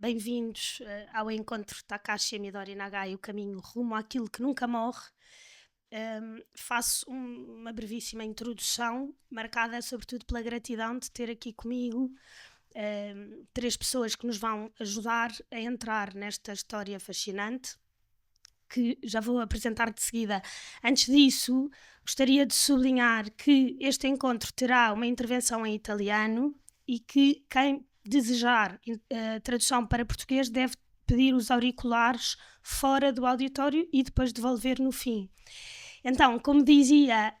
Bem-vindos ao encontro Takashi Midori Nagai, o caminho rumo àquilo que nunca morre. Faço uma brevíssima introdução, marcada sobretudo pela gratidão de ter aqui comigo três pessoas que nos vão ajudar a entrar nesta história fascinante, que já vou apresentar de seguida. Antes disso, gostaria de sublinhar que este encontro terá uma intervenção em italiano e que quem desejar tradução para português deve pedir os auriculares fora do auditório e depois devolver no fim. Então, como dizia,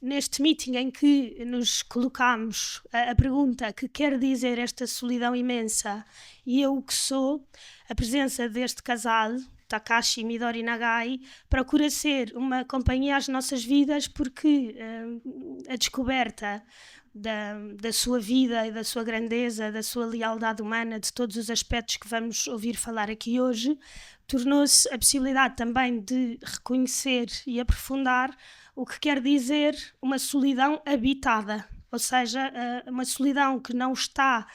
neste meeting em que nos colocámos a pergunta que quer dizer esta solidão imensa e eu o que sou, a presença deste casal, Takashi Midori Nagai, procura ser uma companhia às nossas vidas porque a descoberta da sua vida e da sua grandeza, da sua lealdade humana, de todos os aspectos que vamos ouvir falar aqui hoje, tornou-se a possibilidade também de reconhecer e aprofundar o que quer dizer uma solidão habitada, ou seja, uma solidão que não está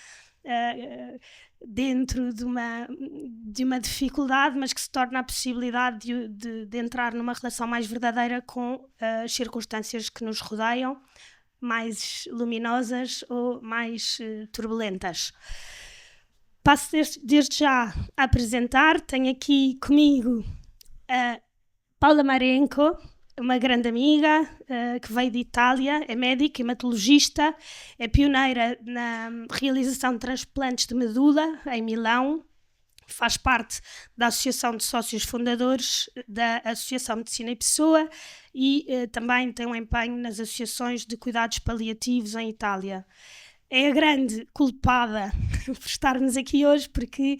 dentro de uma dificuldade, mas que se torna a possibilidade de entrar numa relação mais verdadeira com as circunstâncias que nos rodeiam, mais luminosas ou mais turbulentas. Passo desde já a apresentar. Tenho aqui comigo a Paula Marenco, uma grande amiga que veio de Itália, é médica, hematologista, é pioneira na realização de transplantes de medula em Milão, faz parte da Associação de Sócios Fundadores da Associação Medicina e Pessoa e também tem um empenho nas associações de cuidados paliativos em Itália. É a grande culpada por estarmos aqui hoje porque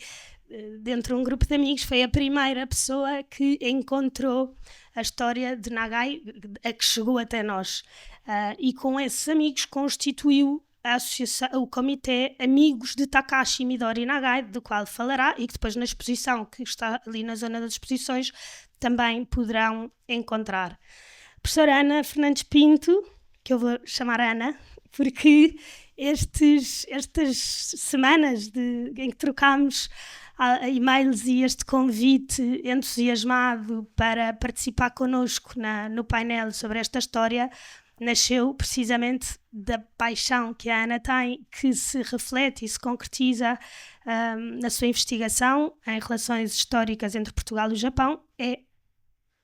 dentro de um grupo de amigos foi a primeira pessoa que encontrou a história de Nagai, a que chegou até nós, e com esses amigos constituiu a associação, o comitê Amigos de Takashi Midori Nagai, do qual falará e que depois na exposição que está ali na zona das exposições também poderão encontrar. Professora Ana Fernandes Pinto, que eu vou chamar Ana, porque estas semanas em que trocámos e-mails e este convite entusiasmado para participar connosco no painel sobre esta história nasceu precisamente da paixão que a Ana tem, que se reflete e se concretiza na sua investigação em relações históricas entre Portugal e o Japão. É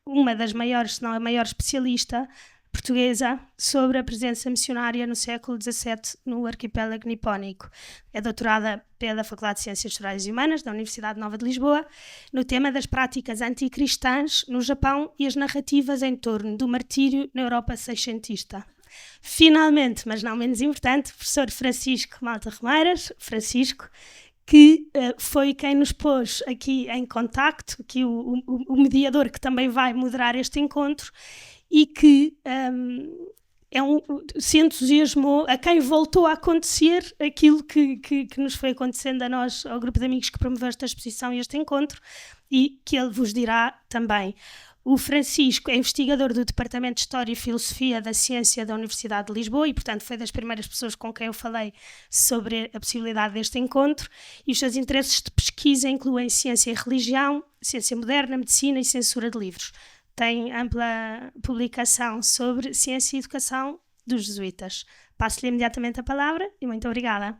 uma das maiores, se não a maior especialista portuguesa sobre a presença missionária no século XVII no arquipélago nipónico. É doutorada pela Faculdade de Ciências Sociais e Humanas da Universidade Nova de Lisboa no tema das práticas anticristãs no Japão e as narrativas em torno do martírio na Europa seiscentista. Finalmente, mas não menos importante, o professor Francisco Malta Romeiras, Francisco, que foi quem nos pôs aqui em contacto, aqui o mediador que também vai moderar este encontro e que se entusiasmou, a quem voltou a acontecer aquilo que nos foi acontecendo a nós, ao grupo de amigos que promoveu esta exposição e este encontro, e que ele vos dirá também. O Francisco é investigador do Departamento de História e Filosofia da Ciência da Universidade de Lisboa e, portanto, foi das primeiras pessoas com quem eu falei sobre a possibilidade deste encontro, e os seus interesses de pesquisa incluem ciência e religião, ciência moderna, medicina e censura de livros. Tem ampla publicação sobre ciência e educação dos jesuítas. Passo-lhe imediatamente a palavra e muito obrigada.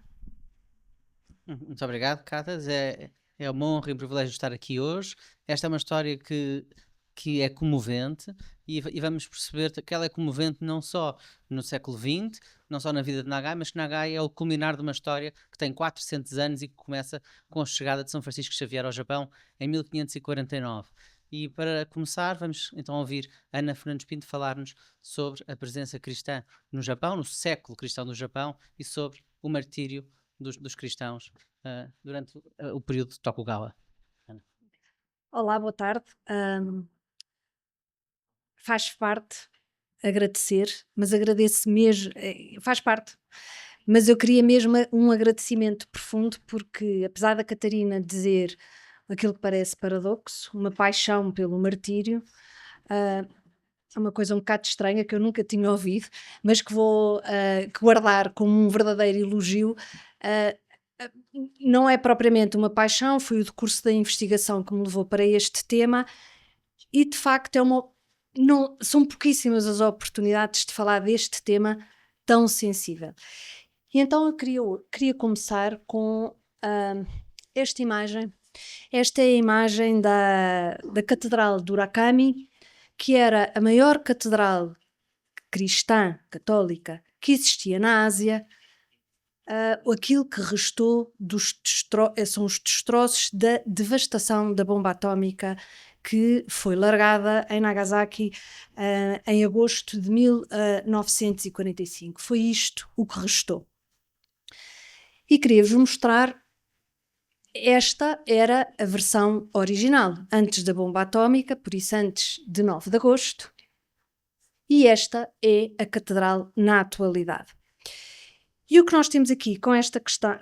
Muito obrigado, Catas. É uma honra e um privilégio estar aqui hoje. Esta é uma história que é comovente e vamos perceber que ela é comovente não só no século XX, não só na vida de Nagai, mas que Nagai é o culminar de uma história que tem 400 anos e que começa com a chegada de São Francisco Xavier ao Japão em 1549. E para começar, vamos então ouvir Ana Fernandes Pinto falar-nos sobre a presença cristã no Japão, no século cristão do Japão, e sobre o martírio dos cristãos durante o período de Tokugawa. Ana. Olá, boa tarde. Faz parte agradecer, mas agradeço mesmo, faz parte, mas eu queria mesmo um agradecimento profundo, porque apesar da Catarina dizer aquilo que parece paradoxo, uma paixão pelo martírio, é uma coisa um bocado estranha que eu nunca tinha ouvido, mas que vou guardar como um verdadeiro elogio. não é propriamente uma paixão, foi o decurso da investigação que me levou para este tema e de facto são pouquíssimas as oportunidades de falar deste tema tão sensível. E então eu queria começar com esta imagem. Esta é a imagem da Catedral de Urakami, que era a maior catedral cristã, católica, que existia na Ásia. Aquilo que restou são os destroços da devastação da bomba atómica que foi largada em Nagasaki em agosto de 1945. Foi isto o que restou. E queria-vos mostrar, esta era a versão original, antes da bomba atómica, por isso antes de 9 de agosto, e esta é a catedral na atualidade. E o que nós temos aqui com esta questão,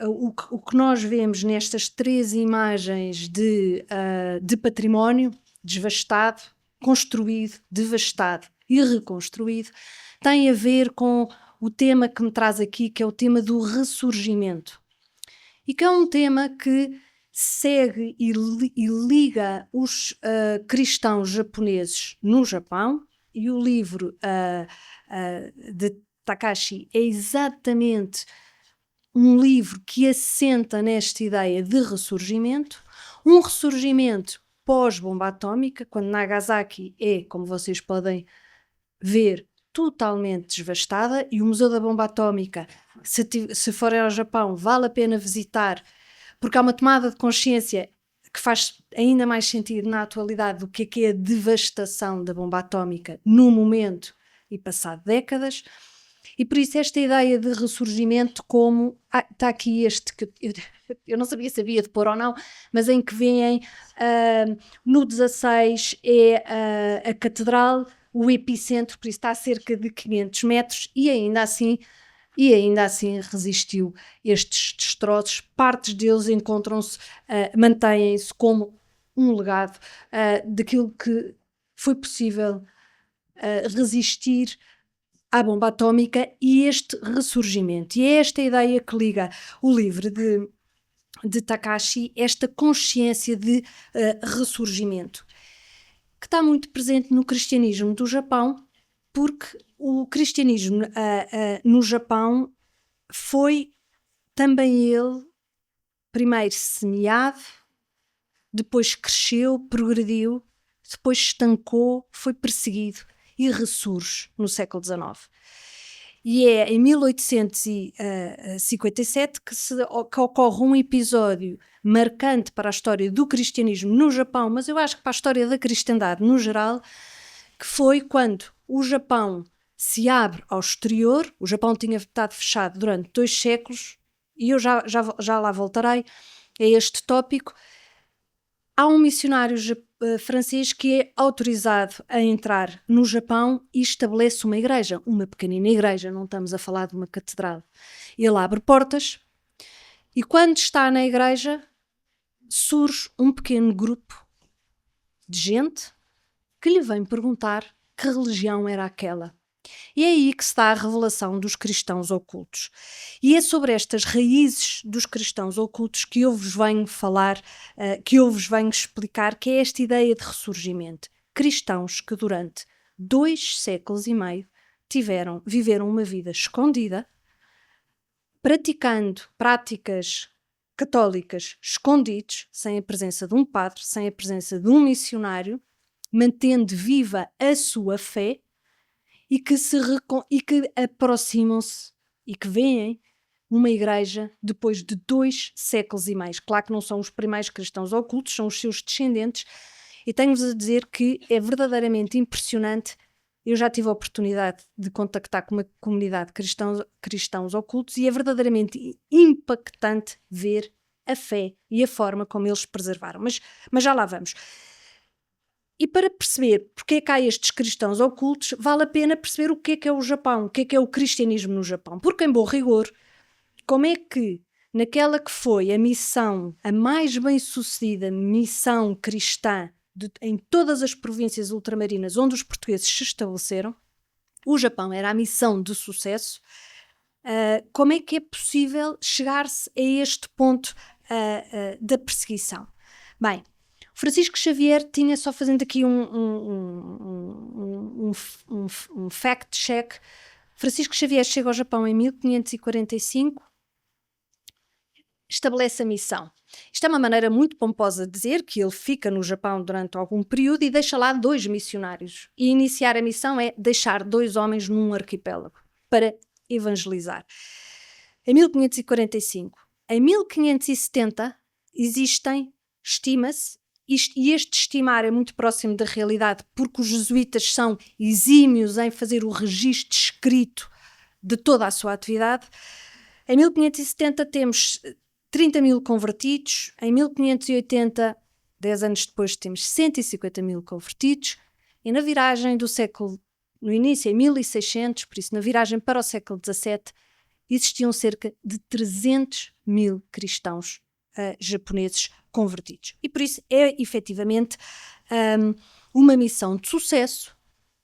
o que nós vemos nestas 3 imagens de património devastado, construído, devastado e reconstruído, tem a ver com o tema que me traz aqui, que é o tema do ressurgimento. E que é um tema que segue e liga os cristãos japoneses no Japão, e o livro de Takashi é exatamente um livro que assenta nesta ideia de ressurgimento, um ressurgimento pós-bomba atómica, quando Nagasaki é, como vocês podem ver, totalmente devastada, e o Museu da Bomba Atómica, se forem ao Japão, vale a pena visitar, porque há uma tomada de consciência que faz ainda mais sentido na atualidade do que é a devastação da bomba atómica no momento e passado décadas. E por isso esta ideia de ressurgimento, como está aqui este que eu não sabia se havia de pôr ou não, mas em que vêm no 16 é a catedral, o epicentro, por isso está a cerca de 500 metros e ainda assim resistiu estes destroços. Partes deles encontram-se, mantêm-se como um legado daquilo que foi possível resistir à bomba atómica e este ressurgimento. E é esta ideia que liga o livro de Takashi, esta consciência de ressurgimento, que está muito presente no cristianismo do Japão, porque o cristianismo no Japão foi também ele primeiro semeado, depois cresceu, progrediu, depois estancou, foi perseguido e ressurge no século XIX. E é em 1857 que ocorre um episódio marcante para a história do cristianismo no Japão, mas eu acho que para a história da cristandade no geral, que foi quando o Japão se abre ao exterior. O Japão tinha estado fechado durante 2 séculos, e eu já lá voltarei a este tópico. Há um missionário francês que é autorizado a entrar no Japão e estabelece uma igreja, uma pequenina igreja, não estamos a falar de uma catedral. Ele abre portas e quando está na igreja surge um pequeno grupo de gente que lhe vem perguntar que religião era aquela. E é aí que se dá a revelação dos cristãos ocultos. E é sobre estas raízes dos cristãos ocultos que eu vos venho falar, que eu vos venho explicar, que é esta ideia de ressurgimento. Cristãos que durante 2 séculos e meio viveram uma vida escondida, praticando práticas católicas escondidos, sem a presença de um padre, sem a presença de um missionário, mantendo viva a sua fé, e que aproximam-se e que veem uma igreja depois de 2 séculos e meio. Claro que não são os primeiros cristãos ocultos, são os seus descendentes, e tenho-vos a dizer que é verdadeiramente impressionante. Eu já tive a oportunidade de contactar com uma comunidade de cristãos ocultos e é verdadeiramente impactante ver a fé e a forma como eles preservaram. Mas já lá vamos. E para perceber porque é que há estes cristãos ocultos, vale a pena perceber o que é o Japão, o que é o cristianismo no Japão. Porque, em bom rigor, como é que naquela que foi a missão, a mais bem-sucedida missão cristã em todas as províncias ultramarinas onde os portugueses se estabeleceram, o Japão era a missão de sucesso, como é que é possível chegar-se a este ponto da perseguição? Bem, Francisco Xavier tinha, só fazendo aqui um fact-check, Francisco Xavier chega ao Japão em 1545, estabelece a missão. Isto é uma maneira muito pomposa de dizer que ele fica no Japão durante algum período e deixa lá 2 missionários. E iniciar a missão é deixar 2 homens num arquipélago para evangelizar. Em 1545. Em 1570 existem, estima-se, e este estimar é muito próximo da realidade, porque os jesuítas são exímios em fazer o registro escrito de toda a sua atividade. Em 1570 temos 30.000 convertidos, em 1580, 10 anos depois, temos 150.000 convertidos, e na viragem do século, no início, em 1600, por isso na viragem para o século XVII, existiam cerca de 300.000 cristãos japoneses convertidos. E por isso é efetivamente uma missão de sucesso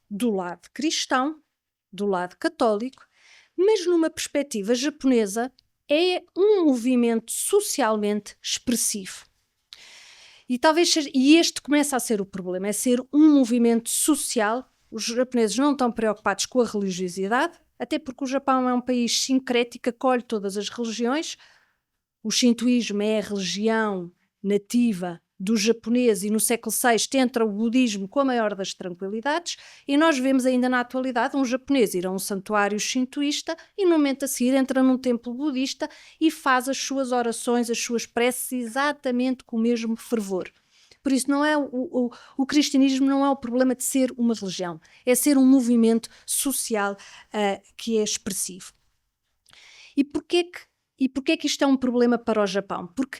do lado cristão, do lado católico, mas numa perspectiva japonesa é um movimento socialmente expressivo. E talvez este começa a ser o problema, é ser um movimento social. Os japoneses não estão preocupados com a religiosidade, até porque o Japão é um país sincrético, acolhe todas as religiões. O shintoísmo é a religião nativa dos japoneses e no século VI entra o budismo com a maior das tranquilidades, e nós vemos ainda na atualidade um japonês ir a um santuário shintoísta e no momento a seguir entra num templo budista e faz as suas orações, as suas preces exatamente com o mesmo fervor. Por isso não é o cristianismo não é o problema de ser uma religião, é ser um movimento social que é expressivo. E porquê que isto é um problema para o Japão? Porque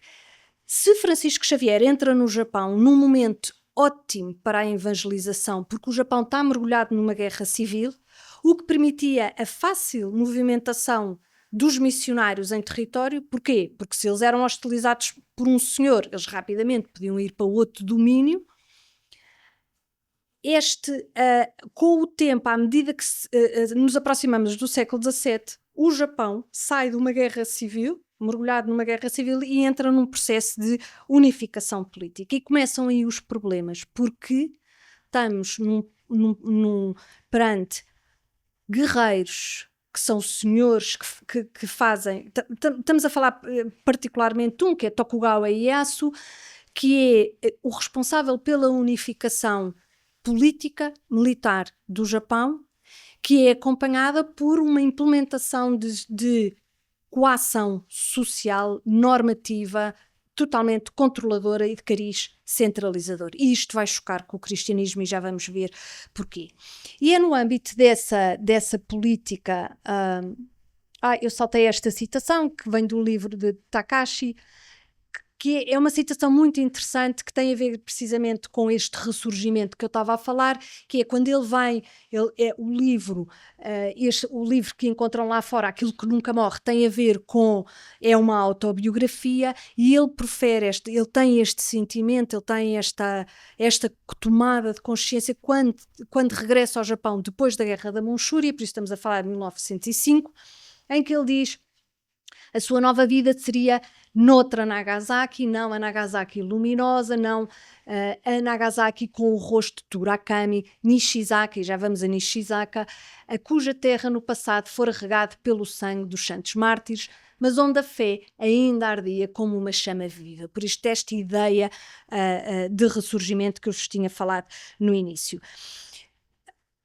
se Francisco Xavier entra no Japão num momento ótimo para a evangelização, porque o Japão está mergulhado numa guerra civil, o que permitia a fácil movimentação dos missionários em território. Porquê? Porque se eles eram hostilizados por um senhor, eles rapidamente podiam ir para outro domínio. Com o tempo, à medida que nos aproximamos do século XVII, o Japão sai de uma guerra civil, mergulhado numa guerra civil, e entra num processo de unificação política. E começam aí os problemas, porque estamos perante guerreiros que são senhores que fazem... Estamos a falar particularmente de um, que é Tokugawa Ieyasu, que é o responsável pela unificação política, militar do Japão, que é acompanhada por uma implementação de coação social, normativa, totalmente controladora e de cariz centralizador. E isto vai chocar com o cristianismo e já vamos ver porquê. E é no âmbito dessa política... eu saltei esta citação, que vem do livro de Takashi, que é uma citação muito interessante, que tem a ver precisamente com este ressurgimento que eu estava a falar, que é quando ele vem, é o livro que encontram lá fora, Aquilo que Nunca Morre, tem a ver com, é uma autobiografia, e ele ele tem este sentimento, ele tem esta tomada de consciência quando regressa ao Japão depois da Guerra da Manchúria, por isso estamos a falar de 1905, em que ele diz: a sua nova vida seria noutra Nagasaki, não a Nagasaki luminosa, não a Nagasaki com o rosto de Urakami, Nishizaka, e já vamos a Nishizaka, a cuja terra no passado fora regada pelo sangue dos santos mártires, mas onde a fé ainda ardia como uma chama viva. Por isto, esta ideia de ressurgimento que eu vos tinha falado no início.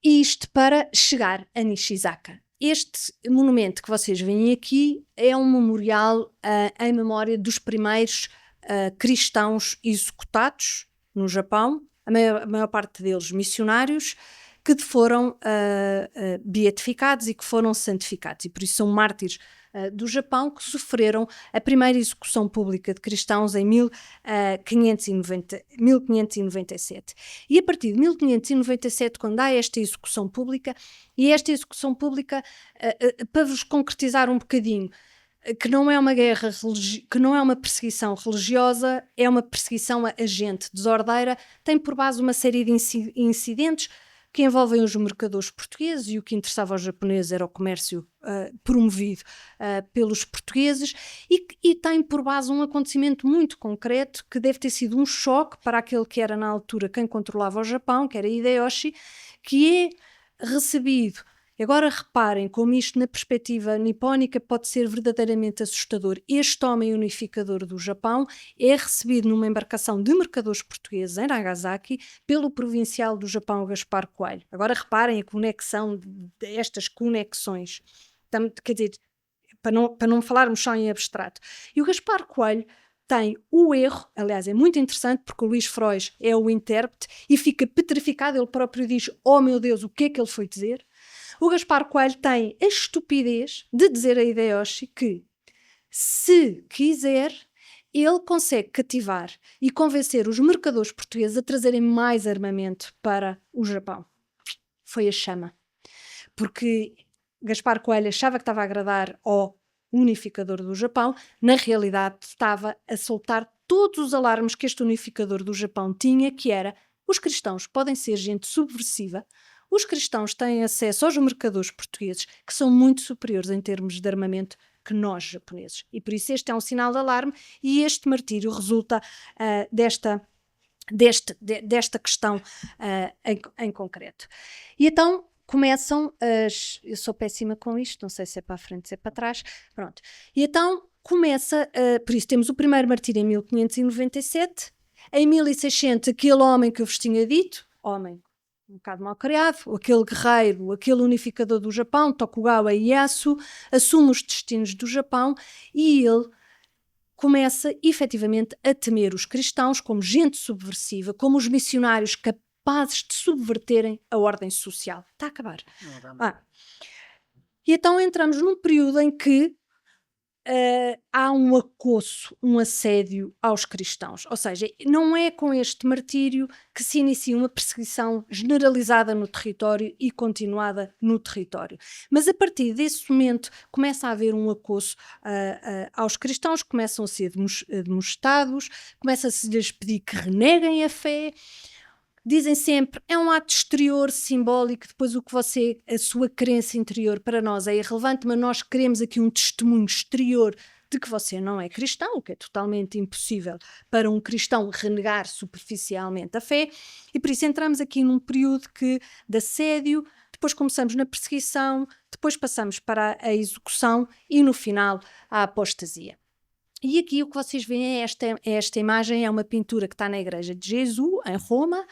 Isto para chegar a Nishizaka. Este monumento que vocês veem aqui é um memorial em memória dos primeiros cristãos executados no Japão, a maior parte deles missionários, que foram beatificados e que foram santificados, e por isso são mártires do Japão, que sofreram a primeira execução pública de cristãos em 1597. E a partir de 1597, quando há esta execução pública, e esta execução pública, para vos concretizar um bocadinho, que não é uma guerra, que não é uma perseguição religiosa, é uma perseguição a gente desordeira, tem por base uma série de incidentes que envolvem os mercadores portugueses, e o que interessava aos japoneses era o comércio promovido pelos portugueses, e tem por base um acontecimento muito concreto que deve ter sido um choque para aquele que era na altura quem controlava o Japão, que era Hideyoshi, que é recebido. Agora reparem como isto na perspectiva nipónica pode ser verdadeiramente assustador. Este homem unificador do Japão é recebido numa embarcação de mercadores portugueses em Nagasaki pelo provincial do Japão, Gaspar Coelho. Agora reparem a conexão destas conexões. Quer dizer, para não falarmos só em abstrato. E o Gaspar Coelho tem o erro, aliás é muito interessante porque o Luís Frois é o intérprete e fica petrificado, ele próprio diz, oh meu Deus, o que é que ele foi dizer? O Gaspar Coelho tem a estupidez de dizer a Hideyoshi que, se quiser, ele consegue cativar e convencer os mercadores portugueses a trazerem mais armamento para o Japão. Foi a chama. Porque Gaspar Coelho achava que estava a agradar ao unificador do Japão, na realidade estava a soltar todos os alarmes que este unificador do Japão tinha, que era, os cristãos podem ser gente subversiva, os cristãos têm acesso aos mercadores portugueses, que são muito superiores em termos de armamento que nós, japoneses. E por isso este é um sinal de alarme e este martírio resulta desta questão em concreto. E então começam eu sou péssima com isto, não sei se é para a frente, se é para trás, pronto. E então começa, por isso temos o primeiro martírio em 1597, em 1600 aquele homem que eu vos tinha dito, homem um bocado mal criado, aquele guerreiro, aquele unificador do Japão, Tokugawa Ieyasu, assume os destinos do Japão e ele começa efetivamente a temer os cristãos como gente subversiva, como os missionários capazes de subverterem a ordem social. Está a acabar. E então entramos num período em que há um acosso, um assédio aos cristãos. Ou seja, não é com este martírio que se inicia uma perseguição generalizada no território e continuada no território. Mas a partir desse momento começa a haver um acosso aos cristãos, começam a ser demostados, começa-se-lhes pedir que reneguem a fé. Dizem sempre, é um ato exterior simbólico, depois a sua crença interior para nós é irrelevante, mas nós queremos aqui um testemunho exterior de que você não é cristão, o que é totalmente impossível para um cristão renegar superficialmente a fé, e por isso entramos aqui num período de assédio, depois começamos na perseguição, depois passamos para a execução e no final a apostasia. E aqui o que vocês veem é esta imagem, é uma pintura que está na Igreja de Jesus, em Roma,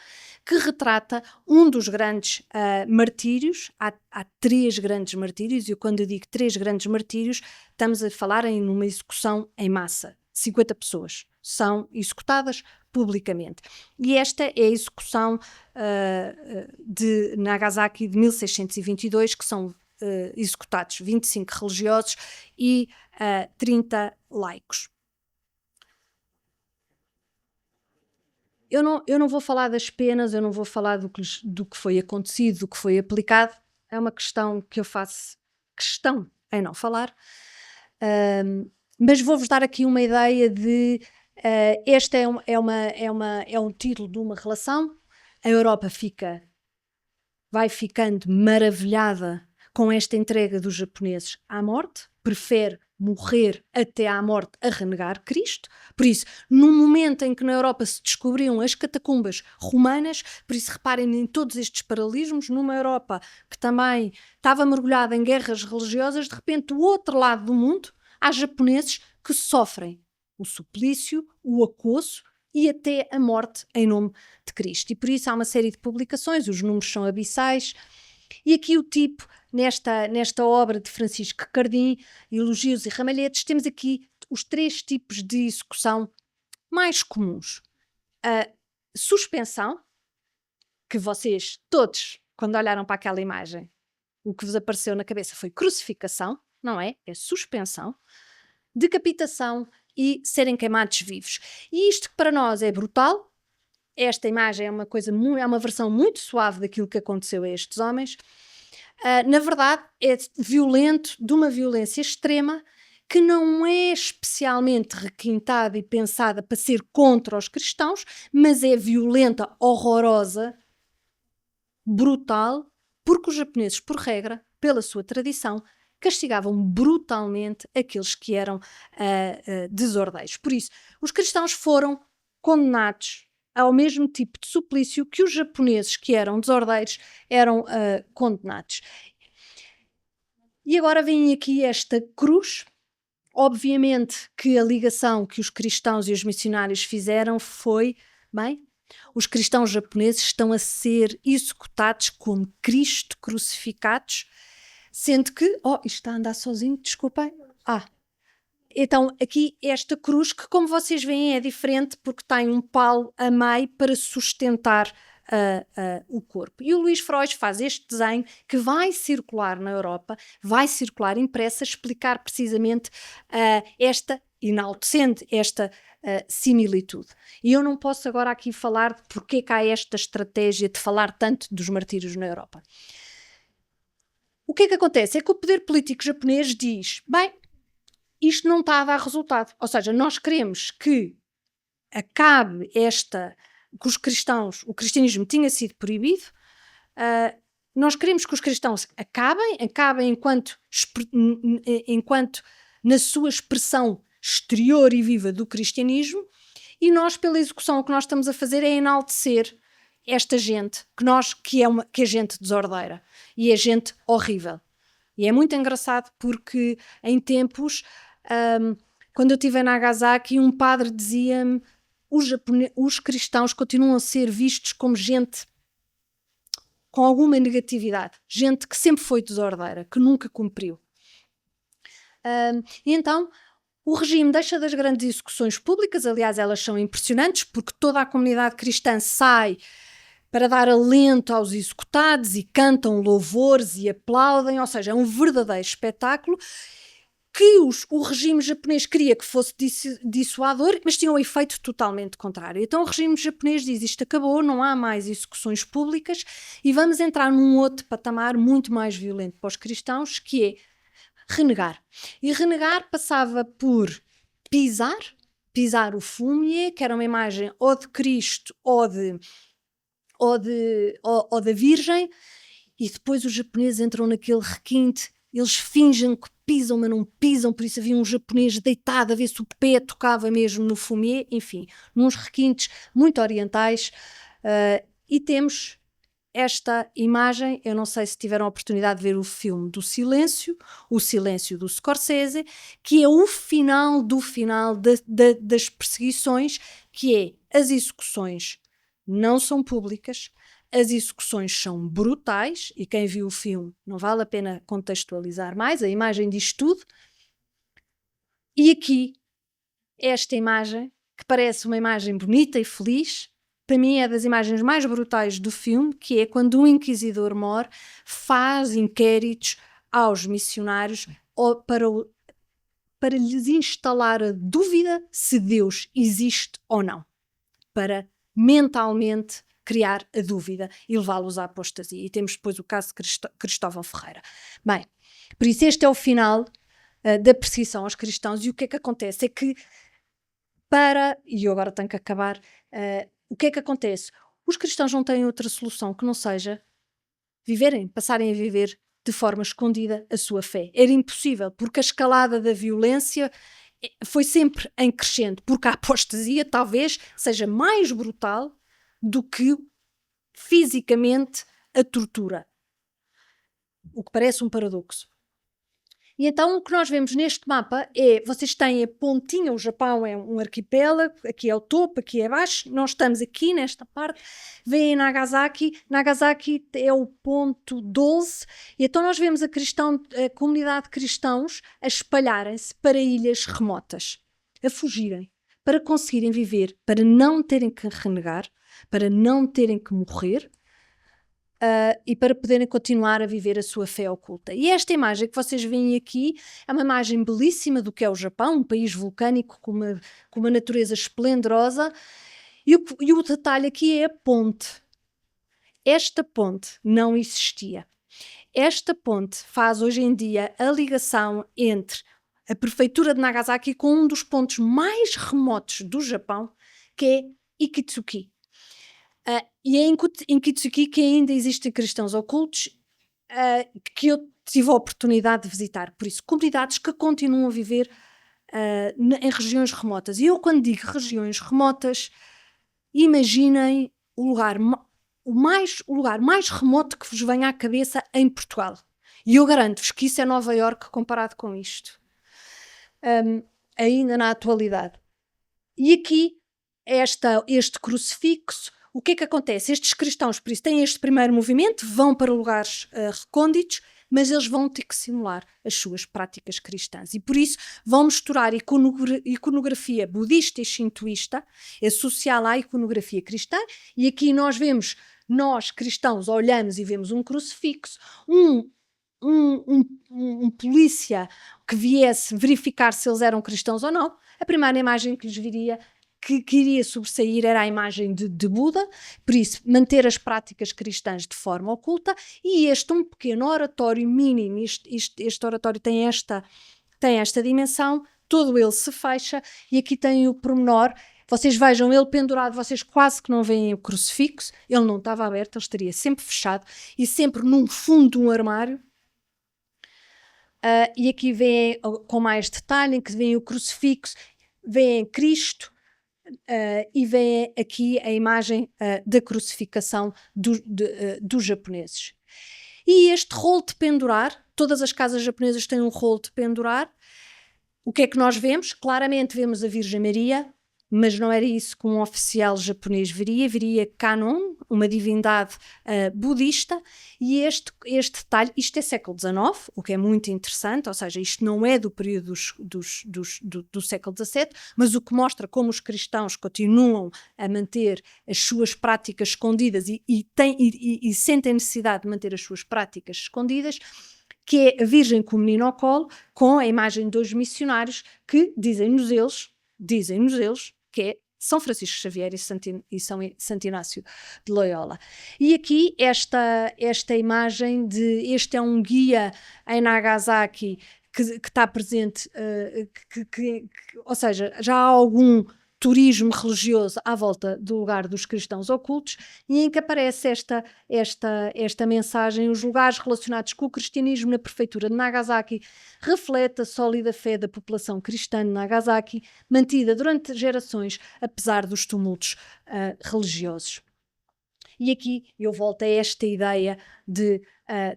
que retrata um dos grandes martírios. Há 3 grandes martírios, e quando eu digo 3 grandes martírios, estamos a falar em uma execução em massa. 50 pessoas são executadas publicamente. E esta é a execução de Nagasaki de 1622, que são executados 25 religiosos e 30 laicos. Eu não vou falar das penas, eu não vou falar do que foi acontecido, do que foi aplicado. É uma questão que eu faço questão em não falar. Mas vou-vos dar aqui uma ideia de... este é um título de uma relação. A Europa vai ficando maravilhada com esta entrega dos japoneses à morte, prefere morrer até à morte a renegar Cristo. Por isso, no momento em que na Europa se descobriam as catacumbas romanas, por isso reparem em todos estes paralelismos, numa Europa que também estava mergulhada em guerras religiosas, de repente do outro lado do mundo há japoneses que sofrem o suplício, o acosso e até a morte em nome de Cristo. E por isso há uma série de publicações, os números são abissais. E aqui o tipo, nesta obra de Francisco Cardim, Elogios e Ramalhetes, temos aqui os 3 tipos de execução mais comuns. A suspensão, que vocês todos, quando olharam para aquela imagem, o que vos apareceu na cabeça foi crucificação, não é? É suspensão, decapitação e serem queimados vivos. E isto que para nós é brutal. Esta imagem é uma versão muito suave daquilo que aconteceu a estes homens. Na verdade, é violento, de uma violência extrema, que não é especialmente requintada e pensada para ser contra os cristãos, mas é violenta, horrorosa, brutal, porque os japoneses, por regra, pela sua tradição, castigavam brutalmente aqueles que eram desordeiros. Por isso, os cristãos foram condenados ao mesmo tipo de suplício que os japoneses, que eram desordeiros, eram condenados. E agora vem aqui esta cruz. Obviamente que a ligação que os cristãos e os missionários fizeram foi, bem, os cristãos japoneses estão a ser executados como Cristo crucificados, sendo que, isto está a andar sozinho, desculpem. Então aqui esta cruz, que como vocês veem é diferente porque tem um pau a meio para sustentar o corpo. E o Luís Freud faz este desenho que vai circular na Europa, vai circular impressa, explicar precisamente enaltecendo esta similitude. E eu não posso agora aqui falar de porque é que há esta estratégia de falar tanto dos martírios na Europa. O que é que acontece? É que o poder político japonês diz, bem, isto não está a dar resultado. Ou seja, nós queremos que acabe que os cristãos, o cristianismo tinha sido proibido, nós queremos que os cristãos acabem enquanto na sua expressão exterior e viva do cristianismo, e nós, pela execução, o que nós estamos a fazer é enaltecer esta gente, que é gente desordeira e é gente horrível. E é muito engraçado porque em tempos, quando eu estive em Nagasaki, um padre dizia-me: os cristãos continuam a ser vistos como gente com alguma negatividade, gente que sempre foi desordeira, que nunca cumpriu. E então o regime deixa das grandes execuções públicas, aliás elas são impressionantes porque toda a comunidade cristã sai para dar alento aos executados e cantam louvores e aplaudem, ou seja, é um verdadeiro espetáculo que o regime japonês queria que fosse dissuador, mas tinha um efeito totalmente contrário. Então o regime japonês diz: isto acabou, não há mais execuções públicas e vamos entrar num outro patamar muito mais violento para os cristãos, que é renegar. E renegar passava por pisar o fúmie, que era uma imagem ou de Cristo ou da Virgem, e depois os japoneses entram naquele requinte, eles fingem que pisam, mas não pisam, por isso havia um japonês deitado a ver se o pé tocava mesmo no fumê, enfim, nos requintes muito orientais, e temos esta imagem. Eu não sei se tiveram a oportunidade de ver o filme do Silêncio, O Silêncio do Scorsese, que é o final do final das perseguições, que é: as execuções não são públicas, as execuções são brutais, e quem viu o filme não vale a pena contextualizar mais, a imagem diz tudo. E aqui, esta imagem, que parece uma imagem bonita e feliz, para mim é das imagens mais brutais do filme, que é quando um inquisidor mor faz inquéritos aos missionários para lhes instalar a dúvida se Deus existe ou não, para mentalmente criar a dúvida e levá-los à apostasia. E temos depois o caso de Cristóvão Ferreira. Bem, por isso este é o final da perseguição aos cristãos. E o que é que acontece? É que e eu agora tenho que acabar, o que é que acontece? Os cristãos não têm outra solução que não seja passarem a viver de forma escondida a sua fé. Era impossível, porque a escalada da violência foi sempre em crescente, porque a apostasia talvez seja mais brutal do que fisicamente a tortura, o que parece um paradoxo. E então o que nós vemos neste mapa é, vocês têm a pontinha, o Japão é um arquipélago, aqui é o topo, aqui é baixo, nós estamos aqui nesta parte, veem Nagasaki é o ponto 12, e então nós vemos a comunidade de cristãos a espalharem-se para ilhas remotas, a fugirem, para conseguirem viver, para não terem que renegar, para não terem que morrer, e para poderem continuar a viver a sua fé oculta. E esta imagem que vocês veem aqui é uma imagem belíssima do que é o Japão, um país vulcânico com uma natureza esplendorosa, e o detalhe aqui é a ponte. Esta ponte não existia. Esta ponte faz hoje em dia a ligação entre a prefeitura de Nagasaki com um dos pontos mais remotos do Japão, que é Ikitsuki. E é em Kitsuki que ainda existem cristãos ocultos, que eu tive a oportunidade de visitar. Por isso, comunidades que continuam a viver em regiões remotas. E eu, quando digo regiões remotas, imaginem o lugar mais remoto que vos venha à cabeça em Portugal. E eu garanto-vos que isso é Nova Iorque comparado com isto. Ainda na atualidade. E aqui, este crucifixo, o que é que acontece? Estes cristãos, por isso, têm este primeiro movimento, vão para lugares recônditos, mas eles vão ter que simular as suas práticas cristãs. E por isso vão misturar iconografia budista e shintoísta, associá-la à iconografia cristã, e aqui nós cristãos olhamos e vemos um crucifixo, um polícia que viesse verificar se eles eram cristãos ou não. A primeira imagem que lhes viria, que iria sobressair, era a imagem de Buda, por isso manter as práticas cristãs de forma oculta, e um pequeno oratório mínimo, este oratório tem esta dimensão, todo ele se fecha, e aqui tem o pormenor. Vocês vejam ele pendurado, vocês quase que não veem o crucifixo, ele não estava aberto, ele estaria sempre fechado, e sempre num fundo de um armário. E aqui vêem com mais detalhe, em que vêem o crucifixo, vêem Cristo, e vêem aqui a imagem da crucificação dos japoneses. E este rolo de pendurar, todas as casas japonesas têm um rolo de pendurar. O que é que nós vemos? Claramente vemos a Virgem Maria, mas não era isso que um oficial japonês viria Kannon, uma divindade budista, e este detalhe, isto é século XIX, o que é muito interessante, ou seja, isto não é do período do século XVII, mas o que mostra como os cristãos continuam a manter as suas práticas escondidas e sentem necessidade de manter as suas práticas escondidas, que é a Virgem com o menino ao colo, com a imagem de 2 missionários que dizem-nos eles que é São Francisco Xavier e Santo Inácio de Loyola. E aqui esta imagem este é um guia em Nagasaki que está presente, ou seja, já há algum turismo religioso à volta do lugar dos cristãos ocultos, e em que aparece esta mensagem: os lugares relacionados com o cristianismo na prefeitura de Nagasaki reflete a sólida fé da população cristã de Nagasaki, mantida durante gerações, apesar dos tumultos religiosos. E aqui eu volto a esta ideia de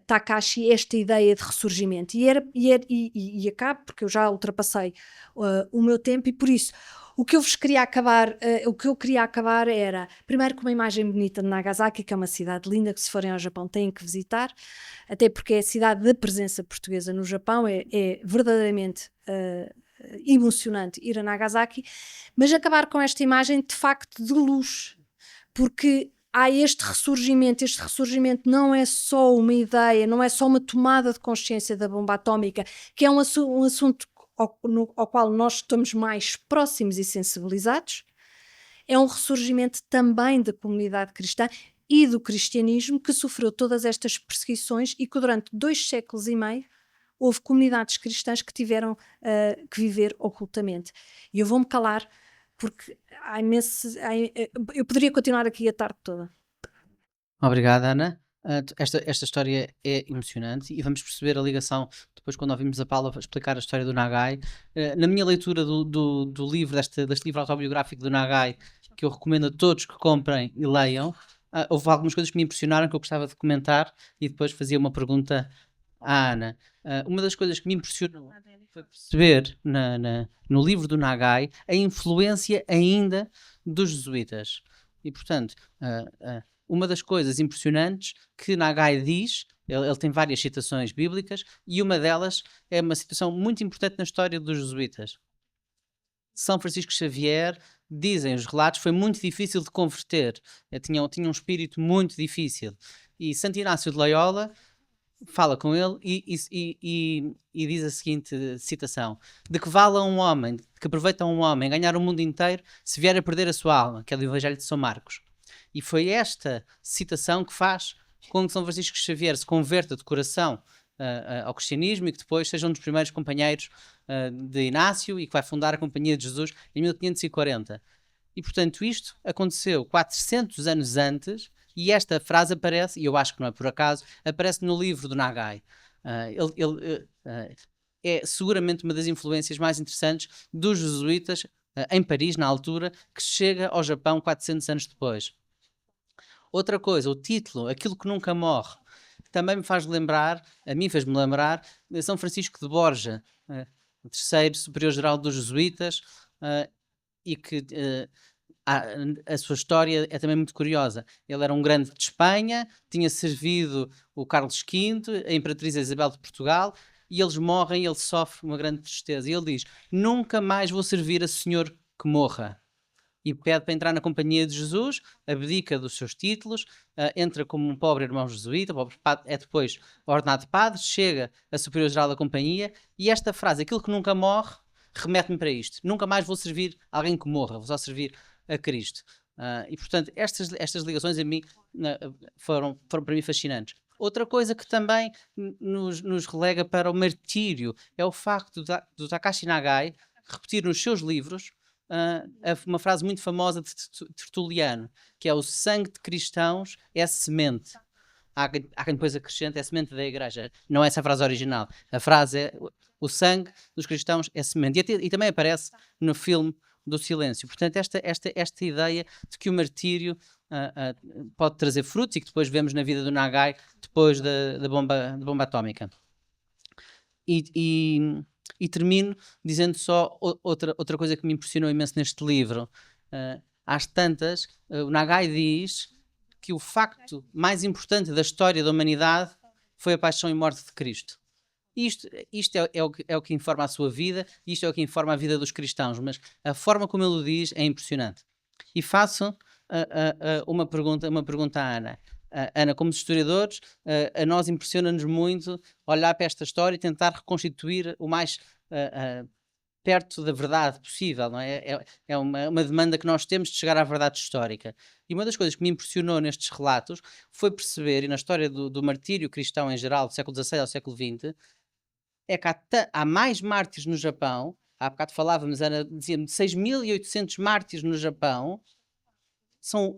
Takashi, esta ideia de ressurgimento. E acabo, porque eu já ultrapassei o meu tempo, e por isso o que eu queria acabar era, primeiro, com uma imagem bonita de Nagasaki, que é uma cidade linda, que se forem ao Japão têm que visitar, até porque é a cidade da presença portuguesa no Japão, é verdadeiramente emocionante ir a Nagasaki, mas acabar com esta imagem de facto de luz, porque há este ressurgimento não é só uma ideia, não é só uma tomada de consciência da bomba atómica, que é um assunto ao qual nós estamos mais próximos e sensibilizados. É um ressurgimento também da comunidade cristã e do cristianismo, que sofreu todas estas perseguições e que durante 2 séculos e meio houve comunidades cristãs que tiveram que viver ocultamente. E eu vou-me calar, porque eu poderia continuar aqui a tarde toda. Obrigado, Ana. Esta história é emocionante e vamos perceber a ligação depois quando ouvimos a Paula explicar a história do Nagai. Na minha leitura do livro, deste livro autobiográfico do Nagai, que eu recomendo a todos que comprem e leiam, houve algumas coisas que me impressionaram, que eu gostava de comentar, e depois fazia uma pergunta à Ana. Uma das coisas que me impressionou foi perceber no livro do Nagai a influência ainda dos jesuítas. E, portanto, uma das coisas impressionantes que Nagai diz, ele tem várias citações bíblicas, e uma delas é uma citação muito importante na história dos jesuítas. São Francisco Xavier, dizem os relatos, foi muito difícil de converter, tinha um espírito muito difícil, e Santo Inácio de Loyola fala com ele e diz a seguinte citação: de que vale a um homem, de que aproveita um homem ganhar o mundo inteiro se vier a perder a sua alma, que é do Evangelho de São Marcos. E foi esta citação que faz com que São Francisco Xavier se converta de coração ao cristianismo, e que depois seja um dos primeiros companheiros de Inácio, e que vai fundar a Companhia de Jesus em 1540. E, portanto, isto aconteceu 400 anos antes, e esta frase aparece, e eu acho que não é por acaso, aparece no livro do Nagai. É seguramente uma das influências mais interessantes dos jesuítas em Paris, na altura, que chega ao Japão 400 anos depois. Outra coisa, o título, Aquilo que Nunca Morre, também me faz lembrar, a mim fez-me lembrar, de São Francisco de Borja, o terceiro superior-geral dos jesuítas, e que a sua história é também muito curiosa. Ele era um grande de Espanha, tinha servido o Carlos V, a Imperatriz Isabel de Portugal, e eles morrem e ele sofre uma grande tristeza. E ele diz, nunca mais vou servir a senhor que morra. E pede para entrar na companhia de Jesus, abdica dos seus títulos, entra como um pobre irmão jesuíta, é depois ordenado padre, chega a superior-geral da companhia, e esta frase, aquilo que nunca morre, remete-me para isto. Nunca mais vou servir alguém que morra, vou só servir a Cristo. E portanto, estas ligações a mim foram para mim fascinantes. Outra coisa que também nos relega para o martírio é o facto do Takashi Nagai repetir nos seus livros uma frase muito famosa de Tertuliano, que é: o sangue de cristãos é semente. Há quem depois acrescente, é semente da igreja. Não é essa a frase original. A frase é: o sangue dos cristãos é semente. E também aparece no filme do Silêncio. Portanto, esta ideia de que o martírio pode trazer frutos, e que depois vemos na vida do Nagai depois da bomba atómica. E termino dizendo só outra coisa que me impressionou imenso neste livro. Às tantas, o Nagai diz que o facto mais importante da história da humanidade foi a paixão e morte de Cristo. Isto é o que informa a sua vida, isto é o que informa a vida dos cristãos, mas a forma como ele o diz é impressionante. E faço uma pergunta à Ana. Ana, como historiadores, a nós impressiona-nos muito olhar para esta história e tentar reconstituir o mais perto da verdade possível, não é? É uma demanda que nós temos de chegar à verdade histórica. E uma das coisas que me impressionou nestes relatos foi perceber, e na história do martírio cristão em geral, do século XVI ao século XX, é que há mais mártires no Japão. Há bocado falávamos, Ana dizia-me, de 6.800 mártires no Japão. São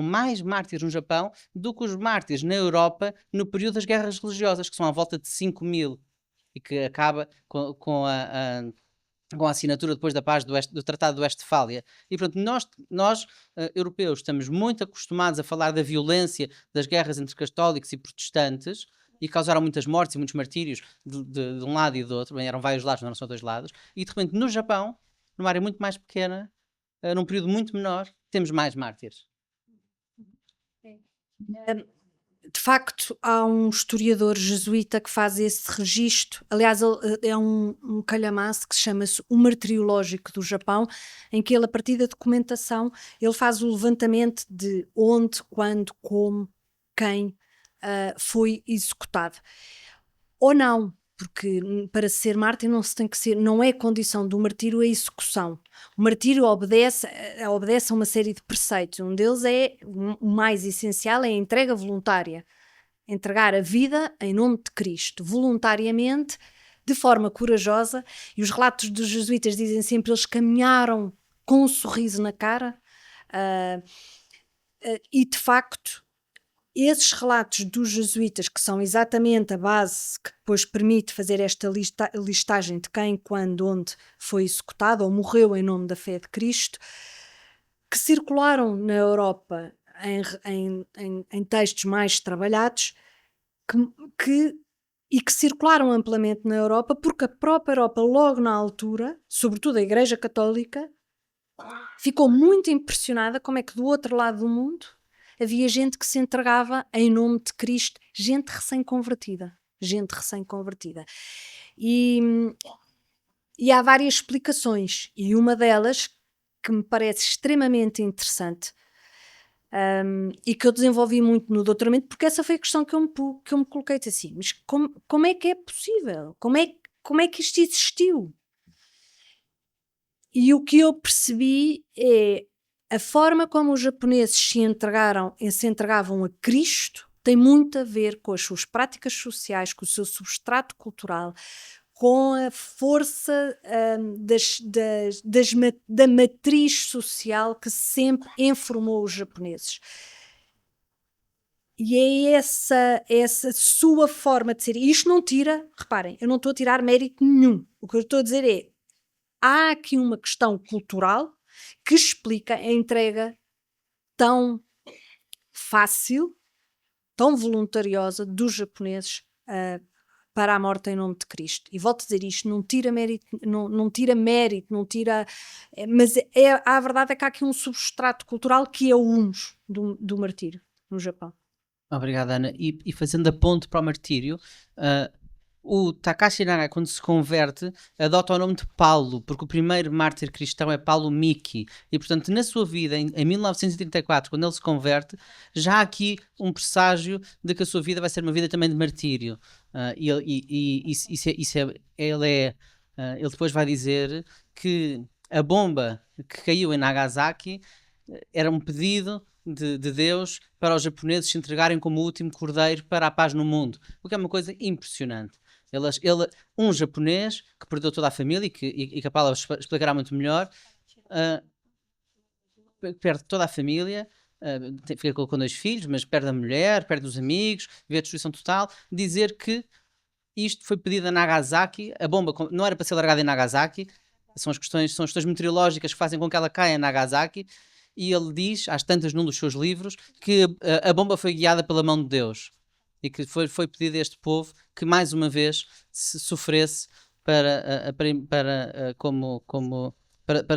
mais mártires no Japão do que os mártires na Europa no período das guerras religiosas, que são à volta de 5.000, e que acaba com a assinatura depois da paz do Tratado de Westfália. E portanto, nós europeus estamos muito acostumados a falar da violência das guerras entre católicos e protestantes, e causaram muitas mortes e muitos martírios de um lado e do outro. Bem, eram vários lados, não eram só dois lados. E de repente, no Japão, numa área muito mais pequena, num período muito menor, temos mais mártires. De facto, há um historiador jesuíta que faz esse registro. Aliás, ele é um calhamaço que chama-se O Martiriológico do Japão, em que ele, a partir da documentação, ele faz o levantamento de onde, quando, como, quem foi executado. Ou não, porque para ser mártir não é condição do martírio a execução. O martírio obedece a uma série de preceitos. Um deles o mais essencial, é a entrega voluntária. Entregar a vida em nome de Cristo, voluntariamente, de forma corajosa. E os relatos dos jesuítas dizem sempre, eles caminharam com um sorriso na cara. E de facto, esses relatos dos jesuítas, que são exatamente a base que depois permite fazer esta listagem de quem, quando, onde foi executado ou morreu em nome da fé de Cristo, que circularam na Europa em textos mais trabalhados, e que circularam amplamente na Europa, porque a própria Europa, logo na altura, sobretudo a Igreja Católica, ficou muito impressionada como é que do outro lado do mundo havia gente que se entregava em nome de Cristo, gente recém-convertida. E há várias explicações, e uma delas, que me parece extremamente interessante, e que eu desenvolvi muito no doutoramento, porque essa foi a questão que eu me coloquei assim, mas como é que é possível? Como é que isto existiu? E o que eu percebi é a forma como os japoneses se entregavam a Cristo tem muito a ver com as suas práticas sociais, com o seu substrato cultural, com a força da matriz social que sempre informou os japoneses. E é essa sua forma de ser. E isto não tira, reparem, eu não estou a tirar mérito nenhum. O que eu estou a dizer é, há aqui uma questão cultural que explica a entrega tão fácil, tão voluntariosa dos japoneses para a morte em nome de Cristo. E volto a dizer isto, não tira mérito, mas a verdade é que há aqui um substrato cultural que é o humus do martírio no Japão. Obrigado, Ana. E fazendo a ponte para o martírio, o Takashi Nagai, quando se converte, adota o nome de Paulo, porque o primeiro mártir cristão é Paulo Miki. E, portanto, na sua vida, em 1934, quando ele se converte, já há aqui um presságio de que a sua vida vai ser uma vida também de martírio. Ele depois vai dizer que a bomba que caiu em Nagasaki era um pedido de Deus para os japoneses se entregarem como o último cordeiro para a paz no mundo, o que é uma coisa impressionante. Um japonês que perdeu toda a família e que a Paula explicará muito melhor, perde toda a família, fica com 2 filhos, mas perde a mulher, perde os amigos, vê a destruição total. Dizer que isto foi pedido a Nagasaki, a bomba não era para ser largada em Nagasaki, são as questões meteorológicas que fazem com que ela caia em Nagasaki. E ele diz, às tantas num dos seus livros, que a bomba foi guiada pela mão de Deus e que foi pedido a este povo que mais uma vez se sofresse para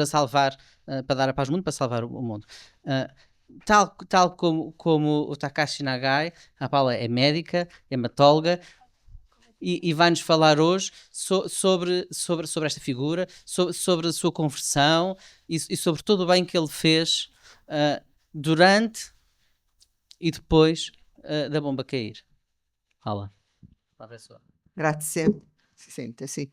salvar, para dar a paz ao mundo, para salvar o mundo. Tal como o Takashi Nagai, a Paula é médica, é hematóloga, e vai-nos falar hoje sobre esta figura, sobre a sua conversão e sobre todo o bem que ele fez durante e depois da bomba cair. Fala. Grazie, si sente, sì.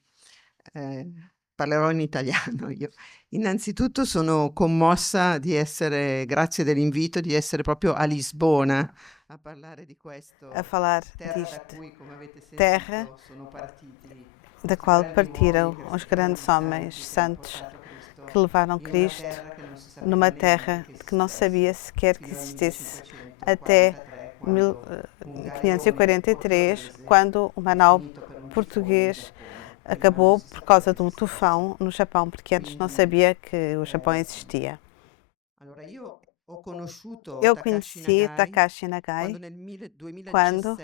Parlerò in italiano io. Innanzitutto sono commossa grazie dell'invito, di essere proprio a Lisbona a parlare di questo. A falar terra disto, da cui, come avete sentito, terra sono partiti da qual grandi partiram uomini che os sono grandes stati homens santi, santos portato Cristo que levaram in una Cristo terra che non si sapeva numa neanche terra que não sabia sequer que fino al existisse 1543, até quando 1543, quando o Manaus português acabou por causa de um tufão no Japão, porque antes não sabia que o Japão existia. Allora, io ho conosciuto Eu Takashi conheci Nagai Takashi Nagai quando nel quando,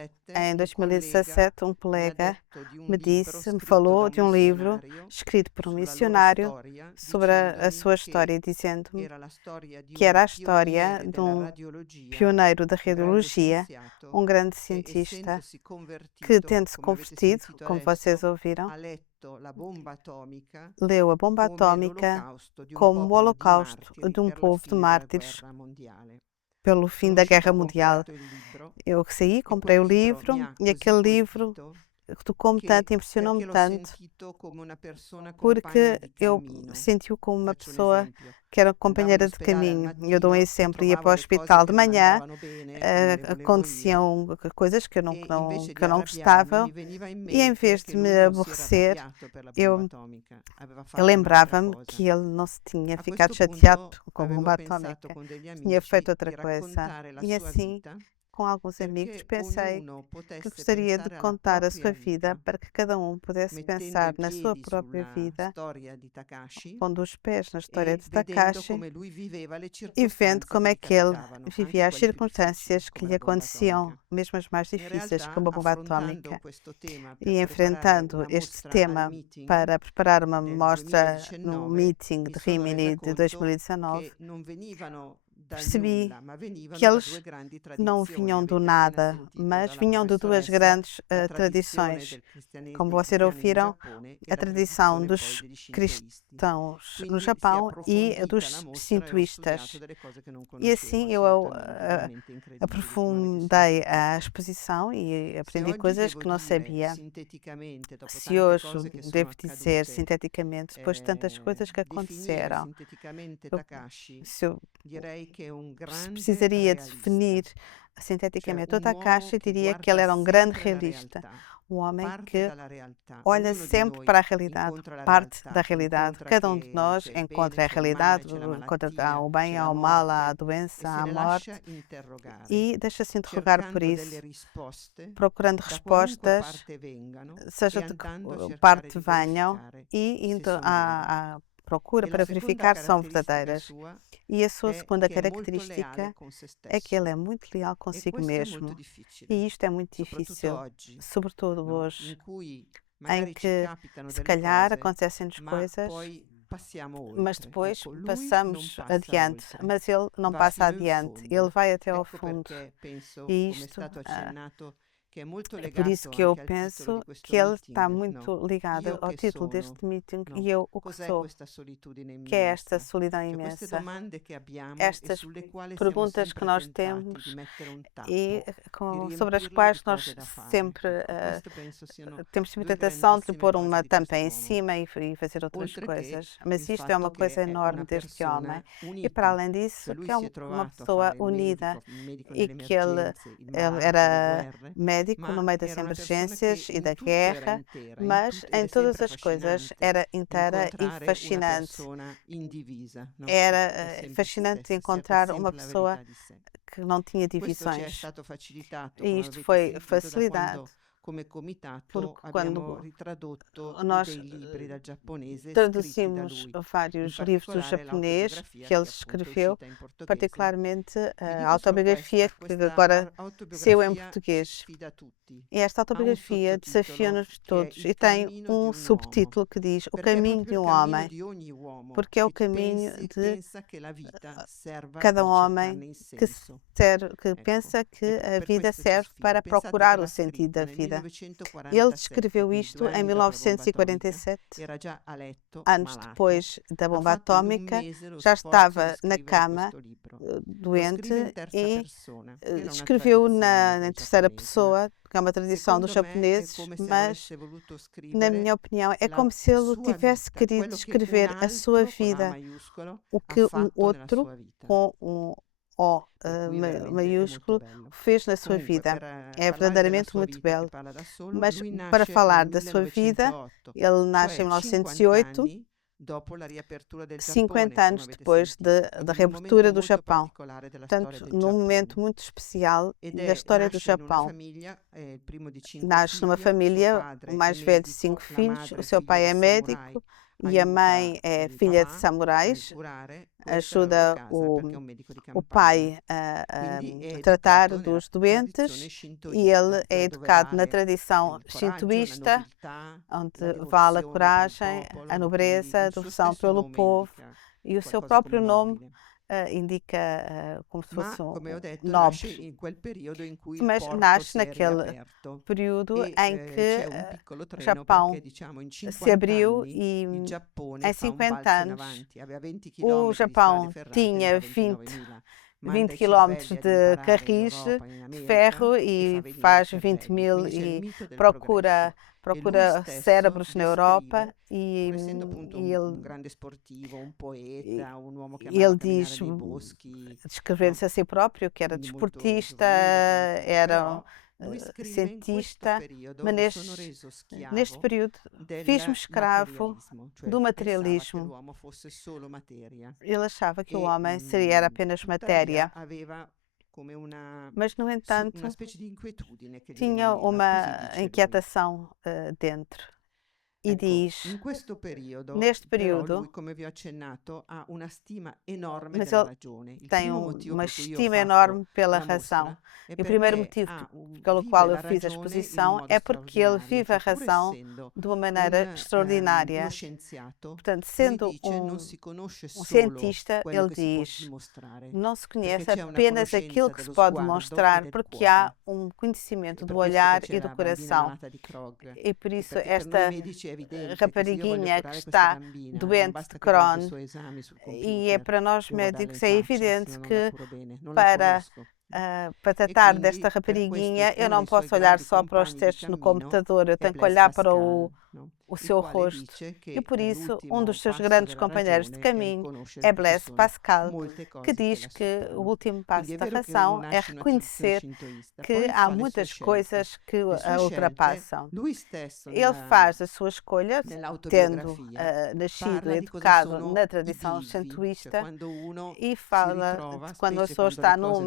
2017 em un 2017, um collega colega me me falou de um livro escrito por um missionário sobre a sua história, dizendo-me que era a história de um pioneiro da radiologia, um grande cientista, que, tendo-se convertido, como vocês ouviram, leu a bomba atômica como o holocausto de um povo de mártires pelo fim da Guerra Mundial. Eu saí, comprei o livro e aquele livro tocou-me tanto, impressionou-me tanto, porque eu senti-o como uma pessoa que era companheira de caminho. Eu dou um exemplo, ia para o hospital de manhã, aconteciam coisas que eu não gostava, e em vez de me aborrecer, eu lembrava-me que ele não se tinha ficado chateado com a bomba atómica, tinha feito outra coisa. E assim, com alguns amigos, pensei que gostaria de contar a sua vida para que cada um pudesse pensar na sua própria vida, pondo os pés na história de Takashi e vendo como é que ele vivia as circunstâncias que lhe aconteciam, mesmo as mais difíceis, como a bomba atómica, e enfrentando este tema para preparar uma mostra no meeting de Rimini de 2019, percebi que eles não vinham do nada, mas vinham de 2 grandes tradições. Como vocês ouviram, a tradição dos cristãos no Japão e a dos sintoístas. E assim eu aprofundei a exposição e aprendi coisas que não sabia. Se hoje, devo dizer sinteticamente, depois de tantas coisas que aconteceram, precisaria definir sinteticamente toda a caixa, diria que ele era um grande realista, um homem que olha sempre para a realidade, parte da realidade. Cada um de nós encontra a realidade, encontra há o bem, há o mal, há a doença, há a morte, e deixa-se interrogar por isso, procurando respostas, seja de que parte venham, e indo à procura para verificar se são verdadeiras. E a sua segunda característica é que ele é muito leal consigo mesmo. E isto é muito difícil, sobretudo hoje, em que se calhar acontecem-nos coisas, mas depois passamos adiante. Mas ele não passa adiante, ele vai até ao fundo. E isto é por isso que eu penso que ele está muito ligado ao título deste meeting, E Eu o que sou, que é esta solidão imensa. Estas perguntas que nós temos e sobre as quais nós sempre temos sempre a tentação de lhe pôr uma tampa em cima e fazer outras coisas. Mas isto é uma coisa enorme deste homem. E para além disso, que é uma pessoa unida e que ele era médico no meio das emergências e da guerra, mas em todas as coisas era inteira e fascinante. Era fascinante encontrar uma pessoa que não tinha divisões. E isto foi facilidade, porque quando nós traduzimos vários livros do japonês que ele escreveu, particularmente a autobiografia que agora saiu em português. E esta autobiografia desafia-nos todos e tem um subtítulo que diz O Caminho de um Homem, porque é o caminho de cada homem que pensa que a vida serve para procurar o sentido da vida. Ele escreveu isto em 1947, anos depois da bomba atómica, já estava na cama, doente, e escreveu em terceira pessoa, que é uma tradição dos japoneses, mas, na minha opinião, é como se ele tivesse querido escrever a sua vida, o que um outro, com um O maiúsculo, fez na sua vida. É verdadeiramente muito belo. Mas para falar da sua vida, ele nasce em 1908, 50 anos depois da reabertura do Japão. Portanto, num momento muito especial da história do Japão. Nasce numa família, o mais velho de 5 filhos, o seu pai é médico e a mãe é filha de samurais, ajuda o pai a tratar dos doentes, e ele é educado na tradição shintoísta, onde vale a coragem, a nobreza, a devoção pelo povo, e o seu próprio nome indica como se fosse um nobre, mas nasce naquele período em que o Japão se abriu e em 50 anos o Japão tinha 20 quilómetros de carris de ferro e faz 20 mil e procura cérebros na Europa, e ele diz, descrevendo-se a si próprio, que era desportista, era cientista, mas neste período fiz-me escravo do materialismo. Ele achava que o homem era apenas matéria, mas, no entanto, tinha uma inquietação dentro. E diz, neste período, mas ele tem uma estima enorme pela razão. E o primeiro motivo pelo qual eu fiz a exposição é porque ele vive a razão de uma maneira extraordinária. Portanto, sendo um cientista, ele diz, não se conhece apenas aquilo que se pode mostrar, porque há um conhecimento do olhar e do coração. E por isso esta rapariguinha que está doente de Crohn, e é para nós médicos é evidente que para tratar desta rapariguinha eu não posso olhar só para os testes no computador, eu tenho que olhar para o o seu rosto. E por isso, um dos seus grandes companheiros de caminho é Blaise Pascal, que diz que o último passo da razão é reconhecer que há muitas coisas que a ultrapassam. Ele faz a sua escolha, tendo nascido e educado na tradição centuísta, e fala de quando a pessoa está não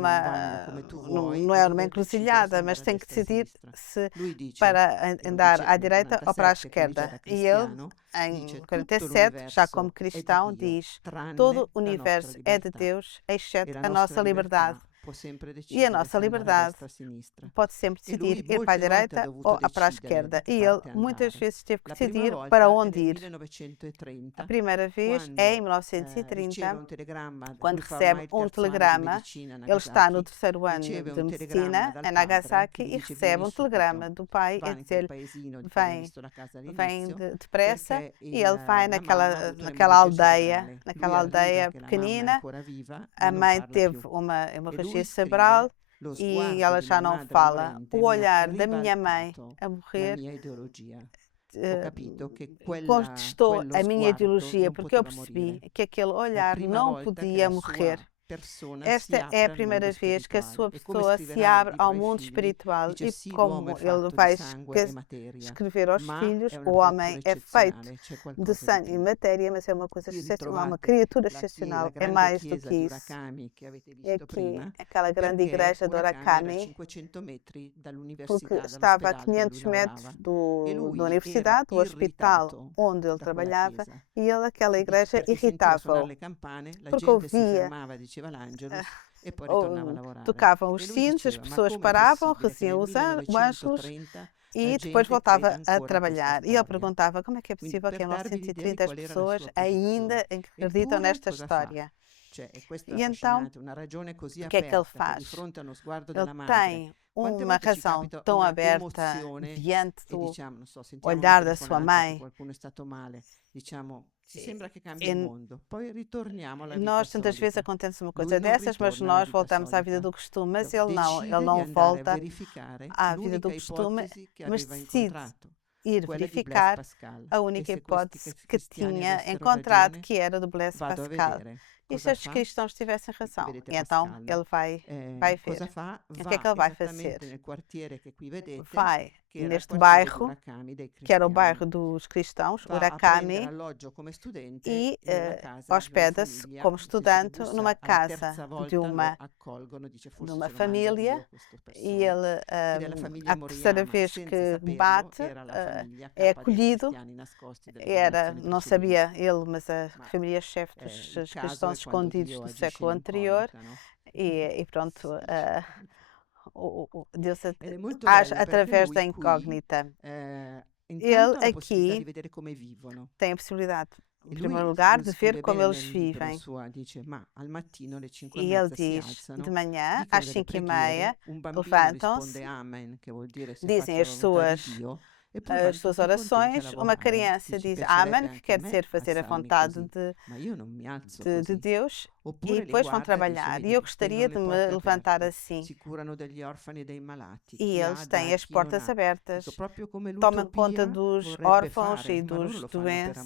é numa encruzilhada, mas tem que decidir se para andar à direita ou para a esquerda. E ele, em 47, já como cristão, diz: todo o universo é de Deus, exceto a nossa liberdade. E a nossa liberdade pode sempre decidir ir para a direita ou para a esquerda. E ele muitas vezes teve que decidir para onde ir. A primeira vez é em 1930, quando recebe um telegrama. Ele está no terceiro ano de medicina em Nagasaki e recebe um telegrama do pai a dizer: vem depressa. E ele vai naquela aldeia pequenina. A mãe teve uma hemorragia cerebral e ela já não fala. O olhar da minha mãe a morrer contestou a minha ideologia, porque eu percebi que aquele olhar não podia morrer. Esta é a primeira vez que a sua pessoa se abre ao mundo espiritual e como ele vai escrever aos filhos, o homem é feito de sangue e matéria, mas é uma coisa excepcional, uma criatura excepcional, é mais do que isso. É aqui aquela grande igreja de Orakami, porque estava a 500 metros da universidade, do hospital onde ele trabalhava, e ele, aquela igreja, irritava-o, porque ouvia tocavam os sinos, as pessoas paravam, reziam os ângelos e depois voltava a trabalhar. E ele perguntava como é que é possível que em 1930 as pessoas ainda acreditam nesta história. E então, o que é que ele faz? Ele tem uma razão tão aberta diante do olhar da sua mãe. Nós tantas vezes acontece uma coisa dessas, mas nós voltamos à vida do costume, mas ele não volta à vida do costume, mas decide ir verificar a única hipótese que tinha encontrado, que era do Blaise Pascal. E se os cristãos tivessem razão? E então ele vai ver. E o que é que ele vai fazer? Vai neste bairro, que era o bairro dos cristãos, Urakami, e hospeda-se como estudante numa casa de uma família. E ele, a terceira vez que bate, é acolhido. Não sabia ele, mas a família-chefe dos cristãos escondidos do século anterior. E pronto, Deus age através da incógnita. Ele aqui tem a possibilidade, em primeiro lugar, de ver como eles vivem. E ele diz, de manhã, às 5h30, levantam-se, dizem as suas orações, uma criança diz Amen, que quer dizer fazer a vontade de Deus, e depois vão trabalhar. E eu gostaria de me levantar assim. E eles têm as portas abertas, tomam conta dos órfãos e dos doentes,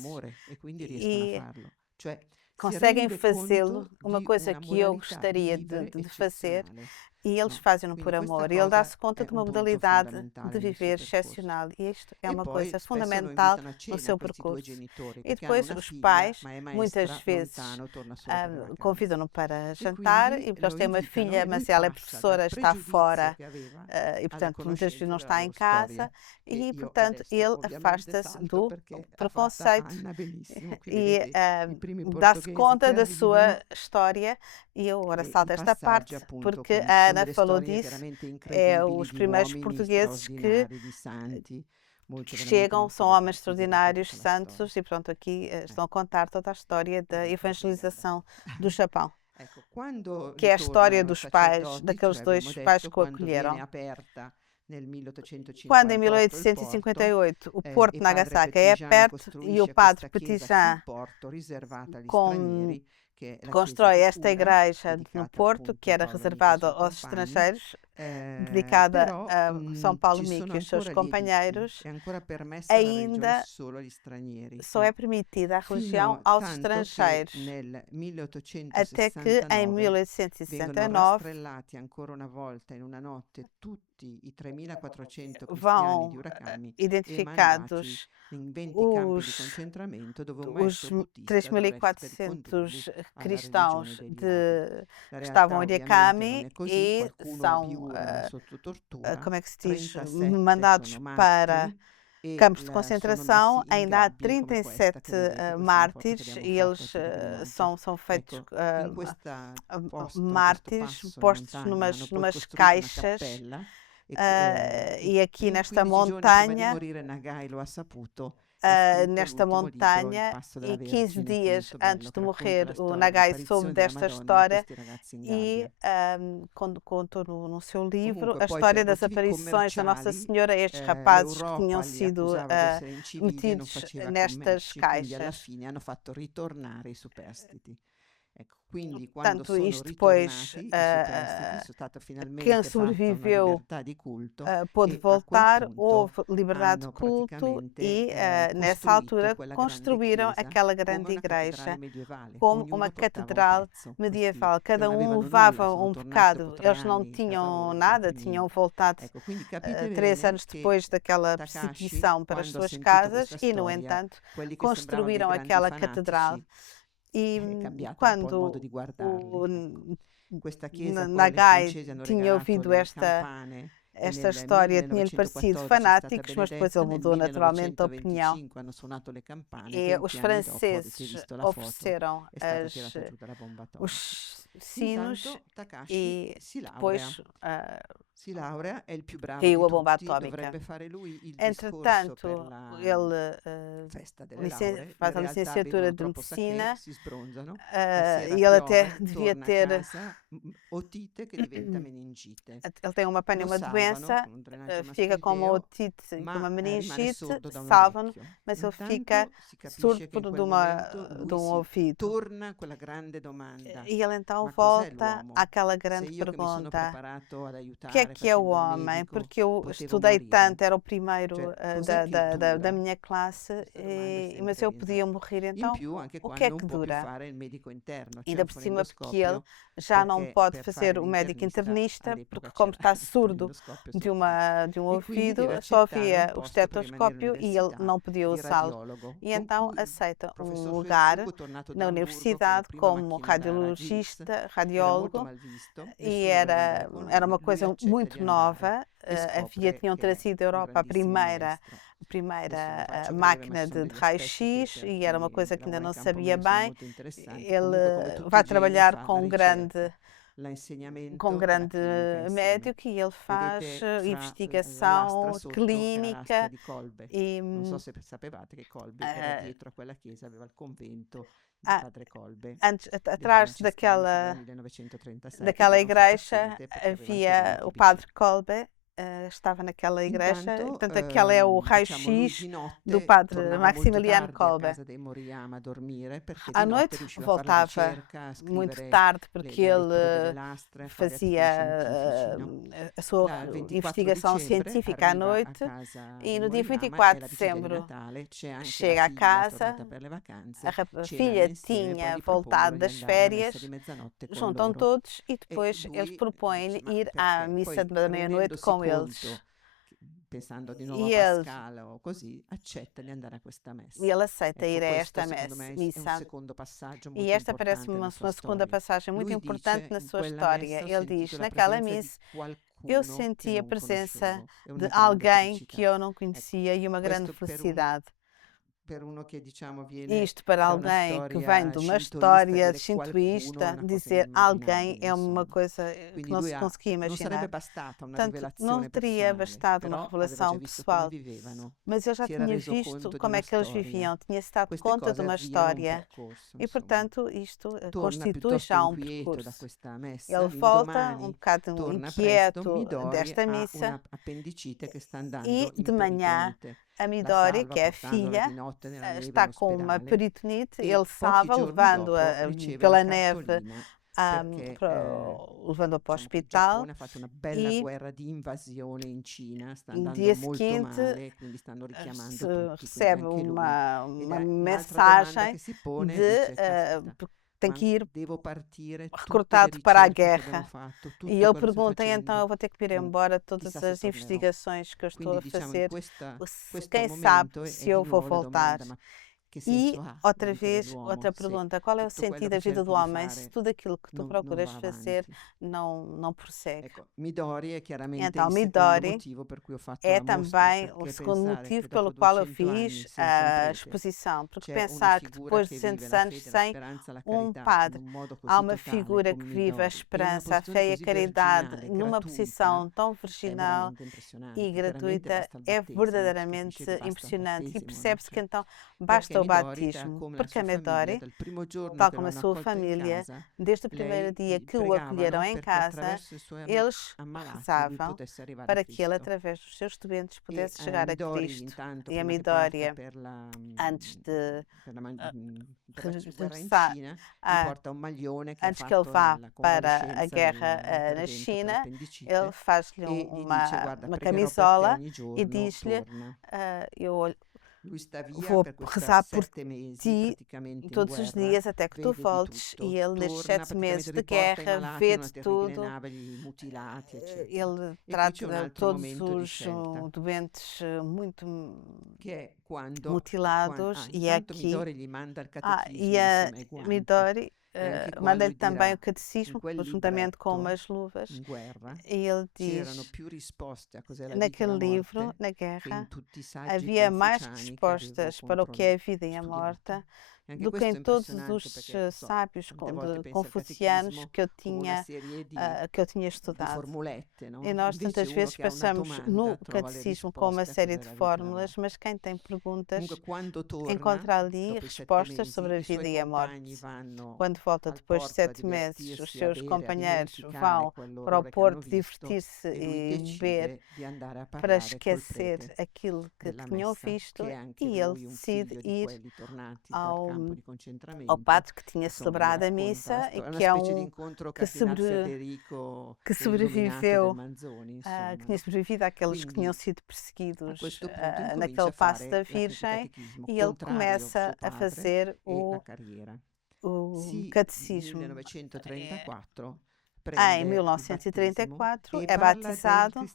e conseguem fazê-lo, uma coisa que eu gostaria de fazer. E eles fazem-no por amor. E ele dá-se conta de uma modalidade de viver excepcional. E isto é uma coisa fundamental no seu percurso. E depois os pais, muitas vezes, convidam-no para jantar. E eles têm uma filha, mas ela é professora, está fora. E, portanto, muitas vezes não está em casa. E, portanto, ele afasta-se do preconceito. E dá-se conta da sua história. E eu agora salto esta parte, porque a Ana falou disso, os primeiros portugueses que chegam, são homens extraordinários, santos, e pronto, aqui estão a contar toda a história da evangelização do Japão, que é a história dos pais, daqueles dois pais que o acolheram. Quando em 1858 o porto de Nagasaki é aberto e o padre Petitjean constrói esta igreja no Porto, que era reservada aos estrangeiros, dedicada però a São Paulo ci Mico sono e os seus ancora gli editti, companheiros, è ancora permessa la religione ainda solo agli stranieri, só é permitida a religião fino aos tanto che estrangeiros, nel até que em 1869 vengono 1869 rastrellati ancora una volta in una notte tutti i 3.400 cristiani di vão Urakami e mandati identificados in 20 campi di os, concentramento dove un os maestro buddista dovrà ricondurli 3.400 alla religione cristãos degli Adi. La que estavam realtà em ovviamente non Ariacami è così, e qualcuno são, abiura sotto tortura, como é que se diz, 37 mandados sono para martiri e campos de sono concentração. messi in Ainda há gabbie come questa 37 che vedete, questa è una foto che mártires abbiamo e fatto eles a Pilgrimaggio. são feitos Ecco, in questo posto, a questo mártires passo in postos montagna, hanno numas poi costruito una caixas cappella e aqui in nesta 15 giorni prima di montanha morire Nagai lo ha saputo e ha scritto nesta l'ultimo libro, Il montanha passo della e 15 Vergine, che è dias molto bello, antes de che racconta morrer la o storia Nagai soube dell'apparizione della desta Madonna a história questi ragazzi in e gabbia. quando contou no seu livro Comunque a poi história per das motivi aparições da Nossa commerciali Senhora a estes rapazes que l'Europa tinham li sido accusava di essere incivili e non metidos faceva nestas commerci, quindi alla caixas. fine hanno fatto ritornare i superstiti. Ecco, quindi quando Portanto, sono isto depois, ritornati i superstiti, sono stata quem finalmente fatta una sobreviveu libertà di culto pôde e a quel voltar, punto houve liberdade de hanno culto praticamente e nessa costruito altura quella grande construíram chiesa aquela come grande una cattedrale igreja medievale. como Ognuno uma portava un catedral pezzo. Questi medieval. che Cada non avevano levava nulla sono tornati pecado. dopo 3 Eles não anni in casa tinham loro, nada, quindi tinham voltado ecco, quindi capite 3 bene anos che depois daquela Takashi, perseguição para as quando ha suas sentito casas questa e, no storia, entanto, quelli che sembravano dei construíram grandi aquela catedral. fanatici, E è cambiato un po' il modo quando di guardarli. Ecco. Questa chiesa poi i Nagai francesi hanno tinha regalato ouvido le esta campane esta nel história tinha-lhe parecido 1914 è stata fanáticos, mas depois benedetta, ele nel mudou naturalmente a opinião. 1925 hanno suonato le campane, E 20 os anni dopo, avete franceses visto la foto, ofereceram è stata tirata giù dalla bomba atomica. os sinos Intanto Takashi e si laurea. depois Si laurea, è il più bravo caiu di a bomba tutti, atômica. dovrebbe fare lui il discorso per Entretanto, la ele festa delle lauree. faz In a realtà licenciatura bevono de troppo sake, medicina si sbronzano, la e sera ele até piove, devia torna a ter. casa, otite che diventa meningite. Ele tem uma Lo uma salvano doença, con un drenaggio fica com uma mascaliteo, otite e com uma ma rimane meningite, sordo da un salvam-no, orecchio. mas ele fica Intanto si capisce surdo che in por quel momento de lui ouvido. torna a quella grande domanda: E ele então ma cos'è volta l'uomo? àquela Se grande io che mi sono pergunta: preparato ad o aiutare que é o facendo il homem? medico Porque eu potevo estudei morire? tanto, era o primeiro Cioè, cos'è che da dura? minha classe, Questa domanda è mas sempre eu podia morrer, In então più, anche o qua que é non que può più dura? fare il medico interno, c'è Ainda un por cima porque ele fonendoscopio, já não perché pode per fazer fare o médico l'internista internista, all'epoca porque como c'era está il surdo fonendoscopio de soltanto. de um E quindi deve ouvido, só accettare un via o posto per rimanere estetoscópio e ele all'università não podia di usá-lo. radiologo. E Con então cui il aceita professor lugar Ferzugo, tornato da na Amburgo con la universidade prima como macchina da raggi X, radiologista, era molto radiólogo, mal visto, e nessuno voleva andare con era lui, uma lui coisa accetta di muito andare nova. e Havia, scopre tinham che è trazido da un Europa a grandissimo primeira maestro. Adesso primeira faccio breve, ma máquina ci sono de degli aspetti raio-x che per e era uma chi coisa que ainda lavora in não campo sabia medico sono bem. molto interessanti. Ele Comunque, come tutti vai i geni, trabalhar fa com la um ricerca, com l'insegnamento um e la grande clinica insieme. médico e ele faz Vedete fra la investigação lastra sotto è la lastra clínica di Kolbe. e Non so se sapevate che Kolbe era dietro a quella chiesa, aveva il convento di ah, padre Kolbe, antes, dei atrás francescani fino daquela, al 1937, daquela però si igreja sente perché aveva anche havia voluto o il padre BC. Kolbe, estava naquela igreja, Intanto, portanto aquele é o diciamo, lui raio-x di do notte padre tornava molto Maximiliano tardi a Kolbe. casa dei Moriyama a dormire perché À di notte noite riusciva a fare la voltava ricerca, a muito scrivere tarde la porque lettura delle ele lastre, a fare articoli fazia scientifici, no? a sua Il 24 investigação dicembre científica à arriva a noite casa e dei no dia Moriyama, è 24 la de vigilia di dezembro Natale, c'è anche la chega a figlia casa, tornata per le vacanze, a cenano filha insieme, poi tinha gli propongono voltado di das andare alla messa férias, di mezzanotte con juntam loro. todos e E depois eles lui propõem dice, ma ir à perché? missa Poi da meia-noite rendendosi com conto, eles. pensando di nuovo a E ele, Pascal o così, accetta di andare a questa messa. e ele aceita Ecco, ir a questo esta secondo me è un missa. secondo passaggio E molto esta parece-me importante uma nella sua segunda storia. passagem muito Lui importante dice, na in sua quella história. messa ho Ele sentito diz, la naquela presenza di missa eu qualcuno che senti a non presença conoscevo e de una grande alguém que felicità. eu não Ecco, conhecia e uma grande questo felicidade. per uno che diciamo viene Isto para da una alguém que vem storia de uma shintoista, história dire qualcuno è shintoísta, una cosa dizer alguém inimmaginabile, é uma insomma. coisa que Quindi não lui se conseguia non sarebbe imaginar. bastata una Portanto, não rivelazione teria personale, bastado uma però aveva già revelação visto come pessoal, vivevano, mas eu já si era tinha reso visto conto di como una é que eles storia. viviam, tinha se dado Queste conta de cose uma avviano un história percorso, e, insomma. portanto, isto Torna constitui piuttosto já inquieto da percurso. questa messa, Ele volta um l'indomani bocado torna presto, inquieto Midori desta ha missa una appendicite che sta andando e de manhã imperitonite. a La Midori, salva que é a portandola filha, di notte nella neve in está com uma ospedale peritonite, e ele pochi salva giorni levando-a dopo riceve pela la neve cartolina levando-a para o diciamo che il hospital. Giappone ha fatto una bella E guerra di invasione in Cina, sta no andando dia molto seguinte male, quindi stanno richiamando tutti, quindi recebe anche lui. Ed uma è un'altra domanda mensagem che si pone, de dice, caspita, tem ma que ir devo partire tutte le recrutado para a ricerche che abbiamo guerra. fatto, E tutto ele quello che sto pergunta, então eu facendo, vou ter que ir non- embora todas chissà se as tornerò. investigações que eu estou Quindi a diciamo in fazer, questo quem sabe momento è se di eu vou nuovo la voltar. domanda, ma che E senso ha la outra vita vez, dell'uomo outra se pergunta, qual é o tutto quello sentido che da vida cerchi do di homem se fare tudo aquilo que tu non procuras va fazer avanti? não prossegue? Ecco, Midori è chiaramente Então, il secondo Midori motivo per cui ho fatto é la mostra, também o perché segundo pensare motivo che pelo dopo qual eu 200 anni fiz senza un a prete exposição. Porque c'è una pensar que figura depois de che 200 vive la anos fede, la sem speranza, la um carità in padre, un modo há così uma totale figura come que vive a Midori e in una esperança, a posizione fé e a così caridade verginale, numa gratuita, posição tão è virginal veramente e impressionante. Veramente gratuita basta il é battesimo, si verdadeiramente capisce che basta il impressionante. E battesimo, no? percebe-se que Cioè, então perché basta o Midori, batismo. come la Porque sua a famiglia, Medori, dal primo giorno tal che como a l'hanno sua accolta in família, casa, desde o primeiro lei dia que o pregavano acolheram em perché casa, attraverso i suoi eles ammalati lui rezavam potesse arrivare a para que ele, Cristo. através dos seus doentes, E pudesse chegar a Midori Cristo. intanto, E a prima che parta Midori, per antes de per la guerra in regressar, Cina, gli a, porta un maglione che ha antes que ele fatto vá nella para a convalescenza guerra na dell'intervento per China, ele appendicite faz-lhe e gli dice: Guarda, uma pregherò per te camisola ogni e giorno, diz-lhe: torna. Eu Lui sta via vou per questa rezar por 7 mesi ti praticamente in todos os guerra, dias até que tu vede di voltes. tutto, E ele, nestes torna, 7 praticamente meses de riporta i guerra, malati vê in una de terribile tudo. nave, li mutilati, eccetera. Ele E qui c'è un trata altro todos momento di os scelta, doentes muito che è quando, mutilados. E intanto aqui, Midori gli manda il e catechismo a insieme ai guanti. Midori E anche qua manda-lhe lui também o dirà, in catecismo, quel juntamente com libretto, umas luvas. in guerra, E ele c'erano diz: più risposte a cos'è la vita e naquele la livro, morte na che in guerra, tutti i saggi havia mais confuciani che avevo respostas para o que é a vida e a morte E anche do que questo em è todos impressionante os perché, so, sábios tante volte pensa al confucianos catechismo que eu come una tinha, serie di di formulette, no? E nós Invece tantas uno vezes che ha una pensamos domanda no trova le catecismo com uma risposte a série cos'è de la vita e la fórmulas, morte. mas quem tem perguntas Comunque quando torna, encontra ali dopo i 7 respostas mesi, sobre a i suoi vida e a compagni morte. vanno Quando volta al depois de porto a 7 meses, os divertirsi, a seus bere, a companheiros dimenticare vão para o quell'orrore che hanno porto visto divertir-se e lui e beber decide di andare a para parlare col esquecer prete aquilo que della tinham messa, visto, che è anche e ele lui un decide figlio di ir quelli tornati dal ao, campo di ao concentramento. padre que tinha Insomma, gli celebrado a racconta missa e è una que é specie di incontro que, Cardinal Federico que e illuminato del sobreviveu, Manzoni, que insomma, tinha no? sobrevivido àqueles que tinham Quindi sido a perseguidos questo punto incomincia naquele a passo da fare il Virgem, catechismo e ele contrario suo começa a padre fazer e la carriera. o Nel catecismo. 1934 Em prende il battesimo 1934 e é parla batizado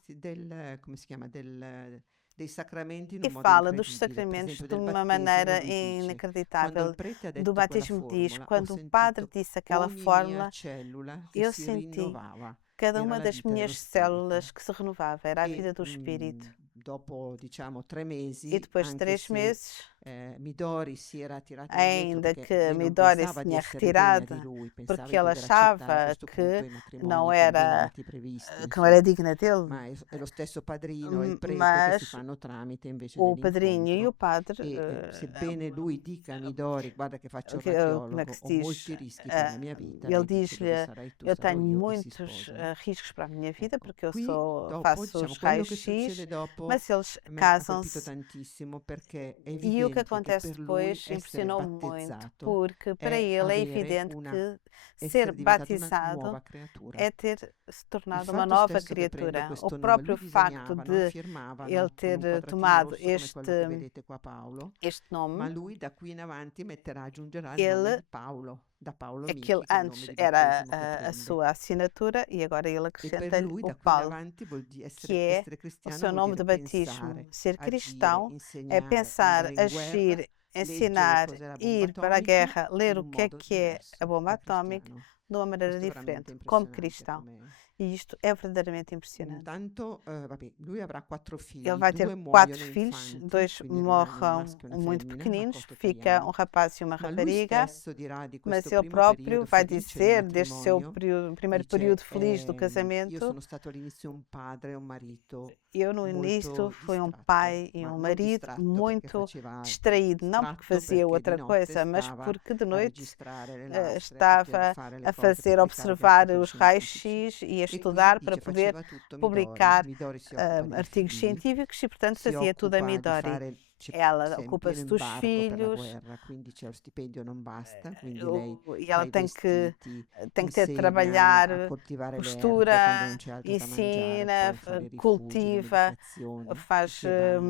come si chiama, dei sacramenti in e un modo fala dos incredibile. Per sacramentos esempio de del uma battesimo maneira lui dice: quando inacreditável. il prete ha Do detto quella batismo diz: formula, ho quando o padre sentito disse aquela ogni mia fórmula, cellula che eu si senti rinnovava. cada Era uma la das vita dello minhas spirito. células que se renovava, era a E vida do espírito. dopo, diciamo, 3 E mesi, depois de anche 3 se meses, Midori si era tirata indietro ainda perché que lei non Midori se pensava di tinha essere degna di retirado, lui, pensava porque di ela dover accettare a achava questo punto que i não matrimoni era, combinati previsti, que não era insomma. digna dele, Ma è lo stesso padrino e il prete che si mas fanno tramite invece o padrinho e o dell'incontro. padre, E sebbene lui dica a Midori: guarda che faccio il como é que radiologo, se ho diz? molti rischi per la mia vita, Ele lei dice: dove diz-lhe: sarai tu eu sarò tenho io, e si muitos sposano. riscos para a minha vida, Ecco, porque eu qui dopo, faço diciamo, os quello che raios-x, succede dopo mas eles a me ha colpito casam-se. tantissimo perché è E o que evidente che acontece per lui depois essere impressionou muito, battezzato porque para è ele é avere evidente que ser essere diventato una batizado nuova creatura. é ter se Il tornado uma fatto nova stesso che prenda criatura. O questo nome, próprio lui facto disegnava, no? E de firmava, ele no? Con ter un quadratino tomado rosso come quello che vedete qua, Paolo, este ma nome, lui da qui in avanti aggiungerà il nome ele, di Paolo, da Paolo aquele Micchi, che è il nome antes di era battesimo che a prende. sua assinatura e agora ele E per acrescenta-lhe lui o da qui in Paulo, avanti vuol dire que é essere o cristiano, seu vuol nome dire de batismo. pensare, Ser agire, cristão é insegnare, pensar, andare in guerra, agir, leggere ensinar, cos'è la bomba ir para a atomica guerra, ler in o un que modo é a diverso bomba da atómica cristiano. de uma maneira Questo è veramente diferente, como impressionante cristão. come... E isto é verdadeiramente impressionante. Intanto, vabbè, lui avrà 4 Ele figli, vai ter 2 quatro muoiono filhos, infanti, 2 quindi rimane un morram maschio e una muito femmina, pequeninos, Makoto e fica Kayami. rapaz e uma Ma lui rapariga, stesso dirà di mas questo ele primo próprio periodo vai felice di dizer, deste seu matrimonio, primeiro dice, período feliz do io casamento, sono stato all'inizio un padre e un marito eu no início molto fui distratto, pai e ma um non marido distratto perché muito faceva altro, distraído, não porque distratto fazia perché di outra notte coisa, mas stava porque de a noite registrare le lastre, a poter estava fare le a cose, fazer, pubblicare gli observar articoli os scientifici. raios-x e a E qui estudar para dice poder faceva tutto Midori. publicar Midori si occupa dei artigos figli, científicos e, portanto, si fazia tudo a occupa di Midori. fare ela sempre in ocupa-se dos embargo per la filhos, guerra, quindi cioè lo stipendio non basta, quindi lei e fa ela i tem que vestiti, ter de insegna trabalhar a coltivare le erbe quando non costura, c'è altro da mangiare, ensina, poi fare rifugi, le cultiva, medicazioni, faz Ikebana.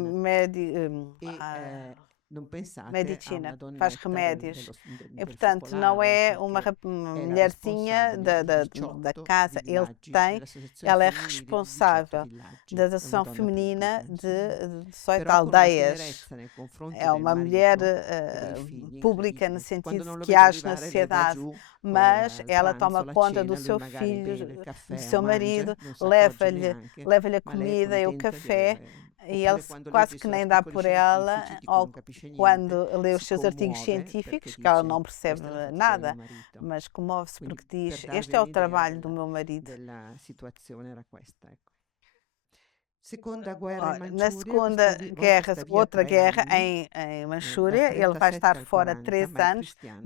E non pensate a medicina, una faz donnetta remédios. E, del portanto, não focolare é perché uma è la mulherzinha responsabile di da 18 casa. Ele villaggi, tem, dell'associazione ela é femminile di 18 responsável villaggi, da è una ação donna feminina pubblica, insomma. de 18 Però con una aldeias. tenerezza nei confronti É del uma mulher marito e dei figli pública no incredibile. Quando sentido non lo que vede age na arrivare, lei va sociedade, giù mas col ela pranzo, toma la conta do cena, lui seu magari filho, beve il do caffè o seu mangia, marido, non si accorge leva-lhe neanche, leva-lhe a ma lei è comida e o contenta di café, avere... e ele Oppure quando quase legge i que suoi nem dá articoli por ela, scientifici di cui non ou capisce niente, quando lê os si seus artigos commuove perché científicos, que ela dice não percebe questa è la fatica del mio nada, marito. mas comove-se Quindi porque diz: per darvi Este é o un'idea trabalho do meu marido. della situazione era questa, ecco. Seconda guerra in Olha, na Manciuria, segunda guerra, sta via outra 3 guerra anni, em dal Manchúria, ele vai 37 estar al fora 40, 3 ma è anos, de cristiano.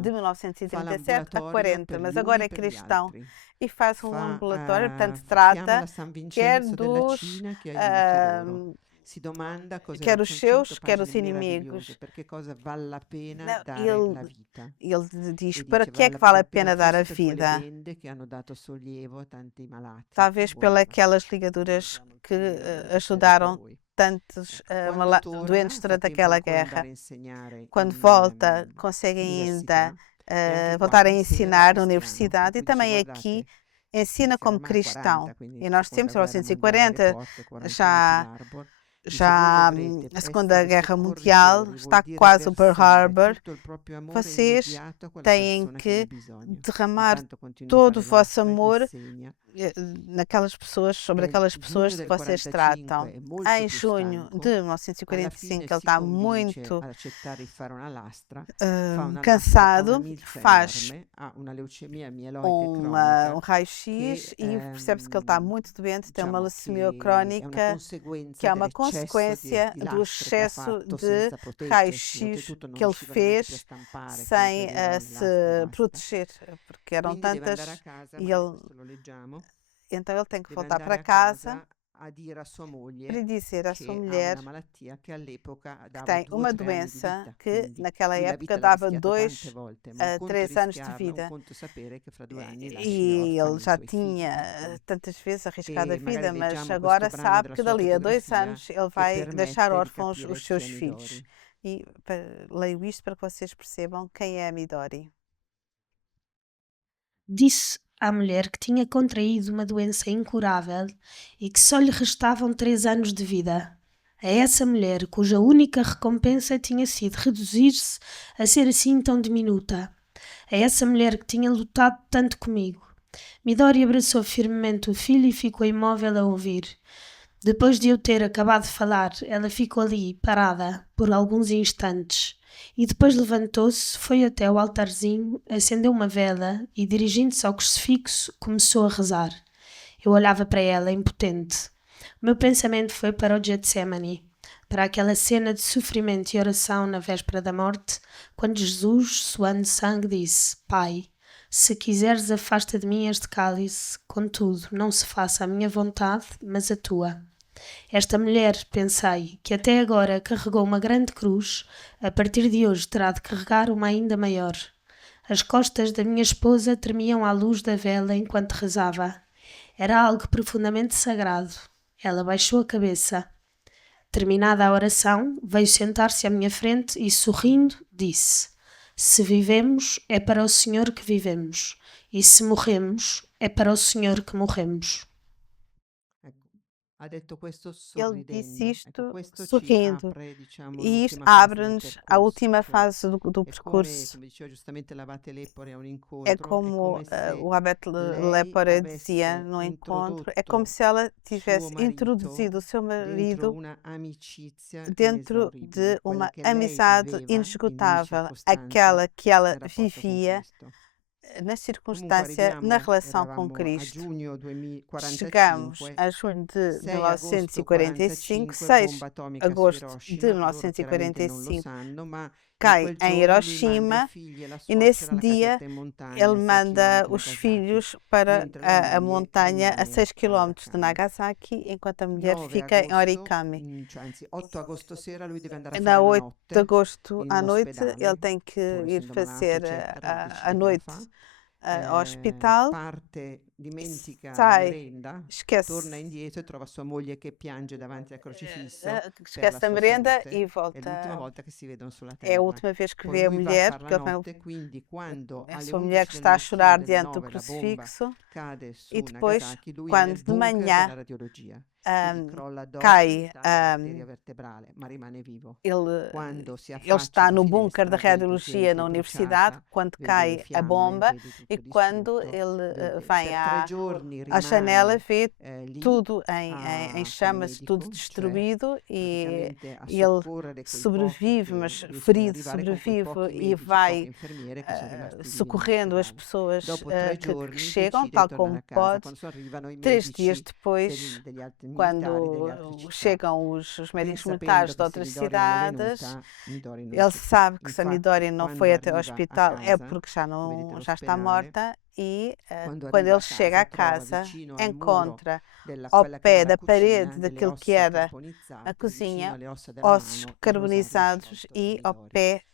Fa 1937 a l'ambulatorio 40, per mas gli uni agora e é per gli cristão altri. e faz um Fa, ambulatório, portanto chiama la trata San quer Vincenzo della dos Cina che aiuti loro. Si domanda quer cos'era, os sono 100 seus, quer pagine os inimigos. meravigliose, perché cosa vale la pena Não, dare la vita. ele diz: E para dice que é que vale a pena dar a forse per quelle vida? bende che hanno dato sollievo a tanti malati Talvez di guerra. pelas ligaduras que ajudaram tantos Quando torna, doentes fa durante tempo aquela ancora andare a guerra. insegnare Quando in volta, consegue ainda università, e anche qua voltar a insegna da ensinar na cristiano, universidade e quindi dice, também guardate, aqui ensina como siamo ormai a 40, cristão. quindi E nós seconda temos guerra mondiale alle 1940, porte, 41 já, Pearl Harbor, dice, voi já dovrete a Segunda essere Guerra Mundial, soccorritori, vuol está dire quase o Pearl versare Harbor. tutto il proprio amore Vocês immediato a quella têm persona che ne ha que bisogno. derramar Intanto continua a todo o fare vosso l'aspe, amor insegna. naquelas pessoas, sobre E aquelas giugno pessoas que del vocês 45 tratam. è molto Em più junho stanco, de alla fine 1945, ele si está convince muito ad accettare di fare una lastra, fa una lastra, ha una cansado, milza faz enorme, ha una leucemia mieloide cronica raio-x che, e percebe-se que ele está muito doente, tem uma diciamo leucemia che è una crónica, conseguenza que é uma dell'eccesso consequência di do lastre che ha excesso fatto de senza proteggersi, raio-x oltretutto non que ele riusciva neanche più a fez stampare, quindi sem toglievano le se lastre e basta. proteger, porque eram Quindi deve andare a tantas, casa, e magari ele, questo lo leggiamo, então ele tem que deve voltar andare para a casa casa a dire a sua para moglie dizer à sua che ha mulher una malattia che all'epoca que dava tem 2 o uma 3 anni di doença vita, que quindi naquela lui la época vita l'ha dava rischiata tante 2 volte, ma un a conto 3 anos de rischiarla, un vida. conto sapere che fra 2 anni lasci E orfani ele i já tuoi figli tinha piccoli. tantas vezes arriscado a E magari vida, mas leggiamo questo agora brano sabe della que sua dali a 2 autobiografia anos ele che vai deixar permette di órfãos capire os chi è seus filhos. Midori. E leio isto para que vocês percebam quem é a Midori. Disse à mulher que tinha contraído uma doença incurável e que só lhe restavam 3 anos de vida. A essa mulher, cuja única recompensa tinha sido reduzir-se a ser assim tão diminuta. A essa mulher que tinha lutado tanto comigo. Midori abraçou firmemente o filho e ficou imóvel a ouvir. Depois de eu ter acabado de falar, ela ficou ali, parada, por alguns instantes. E depois levantou-se, foi até o altarzinho, acendeu uma vela e, dirigindo-se ao crucifixo, começou a rezar. Eu olhava para ela, impotente. O meu pensamento foi para o Getsemane, para aquela cena de sofrimento e oração na véspera da morte, quando Jesus, suando sangue, disse: Pai, se quiseres, afasta de mim este cálice, contudo, não se faça a minha vontade, mas a tua. Esta mulher, pensei, que até agora carregou uma grande cruz, a partir de hoje terá de carregar uma ainda maior. As costas da minha esposa tremiam à luz da vela enquanto rezava. Era algo profundamente sagrado. Ela baixou a cabeça. Terminada a oração, veio sentar-se à minha frente e, sorrindo, disse: Se vivemos, é para o Senhor que vivemos, e se morremos, é para o Senhor que morremos. Ha detto questo Ele disse sorridendo. isto Ecco, questo ci sorrindo. apre, diciamo, E isto l'ultima fase del abre-nos a percorso, última cioè fase do è come, percurso. come diceva giustamente l'abate Lepore a un É incontro, è como come se o Abete lei Lepore dizia avesse no encontro, é introdotto como se ela suo tivesse marito introduzido o seu dentro marido una amicizia dentro de inesauribile, quella uma che lei amizade viveva in ogni inesgotável, circostanza aquela que ela nel rapporto con vivia Cristo. na Comunque circunstância, na arriviamo, relação com eravamo a Cristo. giugno Chegamos 2045, a junho de 6 agosto 1945, 45, 6 bomba atomica su agosto de Hiroshima, loro chiaramente non lo 1945, sanno, ma cai em Hiroshima e nesse dia ele manda os filhos para a montanha a 6 quilómetros de Nagasaki, enquanto a mulher fica em Origami. Na 8 de agosto à noite, ele tem que ir fazer a noite ao hospital, sai, esquece, torna indietro e trova sua moglie che piange davanti al crocifisso esquece a merenda e È volta. l'ultima volta che si vedono sulla É a terra. última vez que Poi vê a lui va a mulher, far porque la ele notte, quindi quando é a alle sua 11 mulher que del está a chorar mattino del diante do 9 la bomba crucifixo cade su e depois, Nagasaki, lui è quando nel de bunker manhã della radiologia. ahm, Quindi crolla addosso, cai, gli taglia l'arteria vertebrale, ma rimane vivo. ele, Quando si ele affaccia está alla no bunker da finestra, vede radiologia na gente universidade bruciata, quando vede le cai a fiamme, bomba vede tutto e quando distrutto, ele vede vem per 3 giorni à janela, rimane vê lì tudo em come chamas, tudo medico, cioè destruído e praticamente a ele soccorrere quei sobrevive, pochi mas che riescono ad ferido arrivare con quei sobrevive pochi e medici, poche vai infermiere che sono rimasti vivi socorrendo as nell'ospedale. pessoas Dopo 3 que giorni chegam, decide tal di como tornare a casa. pode. Quando arrivano i 3 dias medici depois, degli altri militari delle altre quando città, chegam os ben médicos sapendo militares de che se outras Midori non è cidades, venuta, Midori non ele c'è più. sabe que se a Infatti, Midori não quando foi até ao arriva a hospital é casa, porque já, voi vedete já está l'ospedale, morta e quando quando arriva ele a chega a casa, trova casa vicino al muro encontra ao quella che pé era la da parede cucina delle daquilo que ossa era a carbonizzate, vicino cozinha alle ossa della ossos mano, il rosario carbonizados sciolto di e ao Midori. pé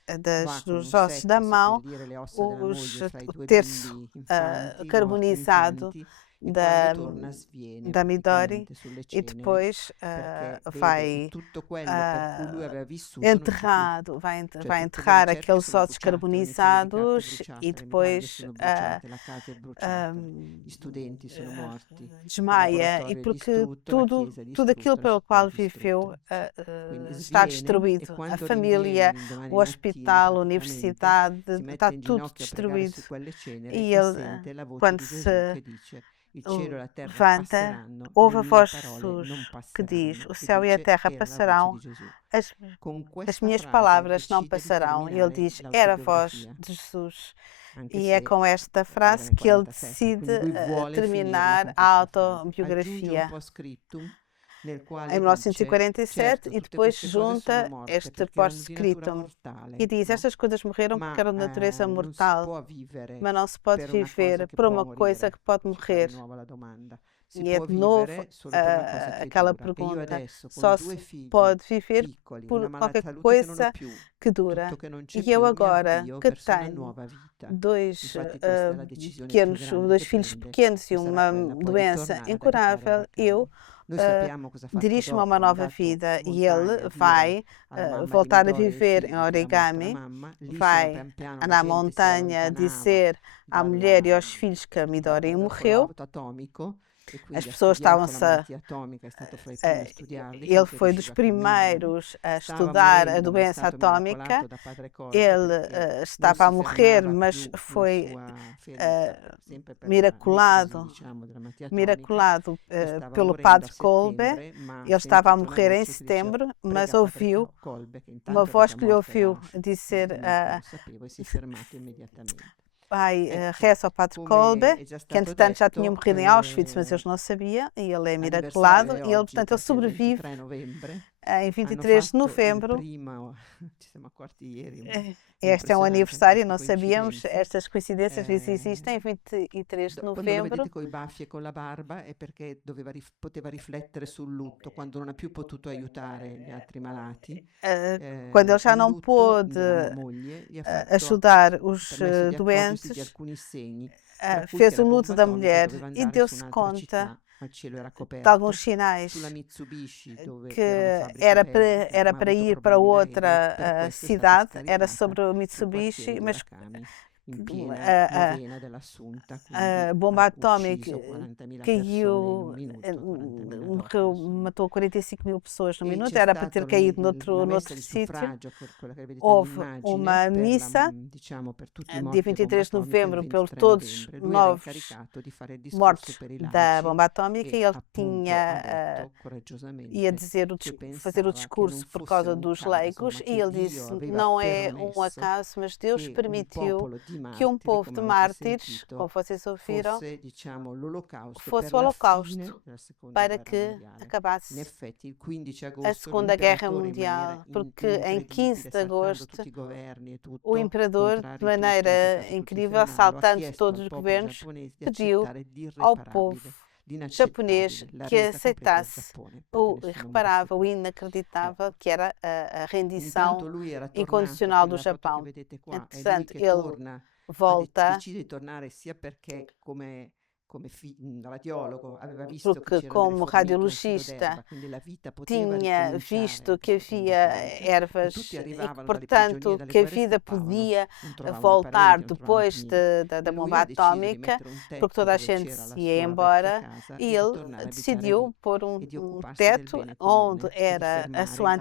Va con dos un ossos da secco a mão seppellire le ossa della moglie fra i o due terço bimbi infanti, carbonizado infanti, e da, quando torna sviene da Midori praticamente sulle e ceneri depois perché vede che vai tutto quello per cui lui aveva vissuto non c'è più. enterrado, vai Cioè tutte vai quelle enterrar cerche aqueles sono ossos bruciate, le mitraille di carta carbonizados bruciate, e le mitraille depois sono bruciate, la casa è bruciata, gli studenti sono morti, il desmaia e laboratorio è porque distrutto, la chiesa è tudo aquilo distrutta, le pelo città qual distrutte. viveu Quindi está sviene e destruído. A quando família, rinviene il domani o mattina hospital, a praticamente universidade, si está mette in tudo ginocchio a pregare destruído. su quelle ceneri E e ele, sente la voce quando di Gesù se che dice il cielo e la terra levanta, passeranno, ouve le a mie voz de parole non Jesus que passeranno. diz: O E céu e a dice, terra era la voce passarão, di Gesù. as, Con as questa minhas frase palavras não decide di passarão. E ele terminare diz: Era a voz l'autobiografia, de Jesus. anche E é se com esta era frase nel que ele 47, decide quindi lui vuole finirla terminar con a questa frase. Aggiunge un autobiografia post-scriptum nel quale em dice, 1947 certo, e tutte depois queste cose sono junta morte este perché erano di natura post-scriptum mortale, e diz: no? Estas coisas morreram porque Ma eram de natureza non si mortal, può vivere mas não se pode per una cosa viver che por può uma coisa morire. que pode Ci fa morrer. di nuovo la domanda. Si E é può de novo vivere solo per una cosa che aquela dura. E io pergunta: adesso con só due se figli pode viver piccoli, por una qualquer salute che non ho coisa più, que dura. tutto che non c'è E eu più, mi agora avvio que verso una tenho nuova vita. dois Infatti questa è la decisione più pequenos, grande dois che filhos prende, pequenos e che sarà uma quella poi di doença tornare ad abitare incurável, Aracani. eu Noi sappiamo cosa ha fatto dirijo-me a dopo, uma è nova andato vida su e ele montagna a vai dire alla mamma di voltar a Midori e ai viver em figli che era morta la Origami, mamma, lì vai pian piano la andar à gente si montanha allontanava dizer à mulher e aos filhos que a Midori dal morreu. follow-up atomico e As quindi ha pessoas studiato la estavam-se malattia atomica, è stato fra i primi a studiarli ele finché foi dos riusciva a camminare. primeiros a Stava estudar a morendo, ma è doença stato miracolato atómica. da padre Kolbe Ele perché non estava a si morrer, fermava mas più la foi sua ferita, sempre per la necrosi, miraculado, diciamo, della malattia atomica, miraculado e stava pelo morendo a padre Kolbe. settembre, ma Ele ha estava a sentito una morrer em voce che diceva, setembro, mas prega padre ouviu Kolbe, che uma intanto era voz già que lhe morto ad ouviu Auschwitz, ma dizer: lui non lo sapeva e si è fermato immediatamente. Vai, Ecco, reza ao padre come Kolbe, è già que stato entretanto já tinha detto, morrido em Auschwitz, mas eles não sabiam, e ele é l'anniversario miraculado, è e ele, oggi portanto, ele perché il sobrevive 23 novembre em hanno 23 de fatto il novembro. primo, ci siamo accorti ieri, Este é um impressionante aniversário, queste não sabíamos, coincidenze. estas coincidências às vezes existem, 23 de Quando lo novembro. vedete con i baffi e con la barba è perché poteva riflettere sul lutto quando non ha più potuto aiutare gli altri malati. Quando ele já Il não lutto pôde della moglie gli ha fatto ajudar os permesso di accorgersi di doentes, alcuni segni, tra cui fez che o la luto bomba da atomica mulher doveva e andare su deu-se un'altra conta città, ma il cielo era de coperto, alguns sinais sulla Mitsubishi, dove que era una fabbrica era bellica, era ma ha para avuto ir para problemi d'aereo, outra per questo è stata cidade, era scaricata sobre o sul Mitsubishi, quartiere di mas Urakami, in piena a novena dell'Assunta, quindi a bomba ha atómica ucciso 40.000 persone in caiu, un minuto, 40.000 morreu, dopo, insomma. matou 45 mil pessoas no E minuto, c'è era para ter stato caído la noutro messa di sítio. suffragio, quella che vedete Houve all'immagine, uma per missa, diciamo, per tutti i dia morti a bomba 23 de atomica il novembro, pelos 23 todos novembre. Lui era novos incaricato di fare il discorso mortos per i da laici bomba atómica, e e ele appunto tinha, ha detto ia coraggiosamente dizer che fazer o pensava che discurso non por fosse causa un dos caso, leigos, ma e che ele Dio disse: aveva não é permesso acaso, mas Deus che un permitiu popolo que um povo de mártires, como vocês ouviram, fosse o Holocausto, para que acabasse a Segunda Guerra Mundial, porque em 15 de agosto o imperador, de maneira incrível, saltando todos os governos, pediu ao povo japonês que aceitasse o irreparável, o inacreditável, que era a rendição incondicional do Japão. Entretanto, ele volta, porque como radiologista tinha visto que havia ervas e que, portanto, que a vida podia voltar depois da bomba atómica, porque toda a gente se ia embora, e ele decidiu pôr um teto onde era a sua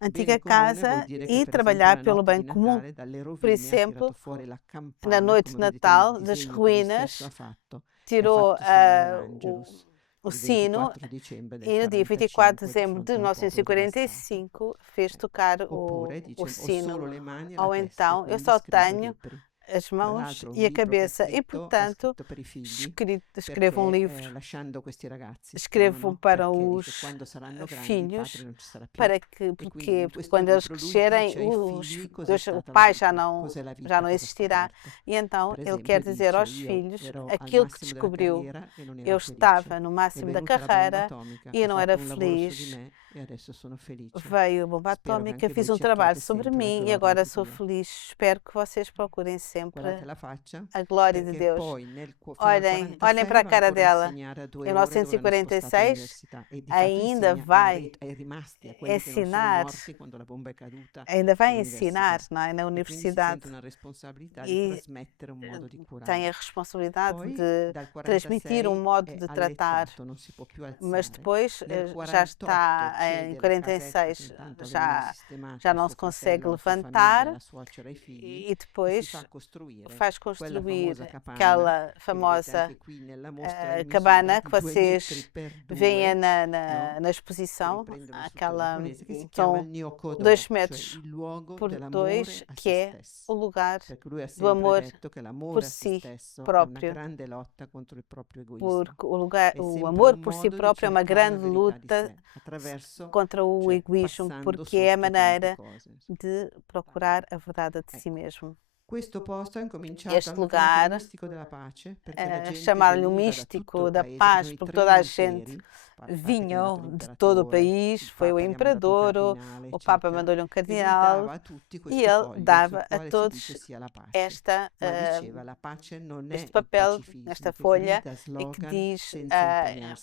antiga casa e trabalhar pelo bem comum. Por exemplo, na noite de Natal, das ruínas, tirou o sino e no dia 24 de dezembro de 1945 fez tocar o sino. Ou então, eu só tenho as mãos e a cabeça e, portanto, escrevo um livro, escrevo para os filhos, porque quando eles crescerem, o pai já não existirá, e então ele quer dizer aos filhos aquilo que descobriu. Eu estava no máximo da carreira e eu não era feliz. Veio a bomba atómica, fiz um trabalho sobre mim e agora sou feliz. Espero que vocês procurem sempre a glória de Deus. Olhem para a cara dela. Em 1946 ainda vai ensinar, não é, na universidade, e tem a responsabilidade de transmitir um modo de tratar, mas depois já está em 46, já não se consegue levantar e depois faz construir aquela famosa cabana que vocês veem na exposição, são 2 metros por 2, que é o lugar do amor por si próprio, porque o amor por si próprio é uma grande luta contra o egoísmo, porque é a maneira de procurar a verdade de si mesmo. Este lugar, chamar-lhe o místico da paz, porque toda a gente vinha de todo o país, foi o imperador, o Papa mandou-lhe um cardeal e ele dava a todos este papel, esta folha, e que diz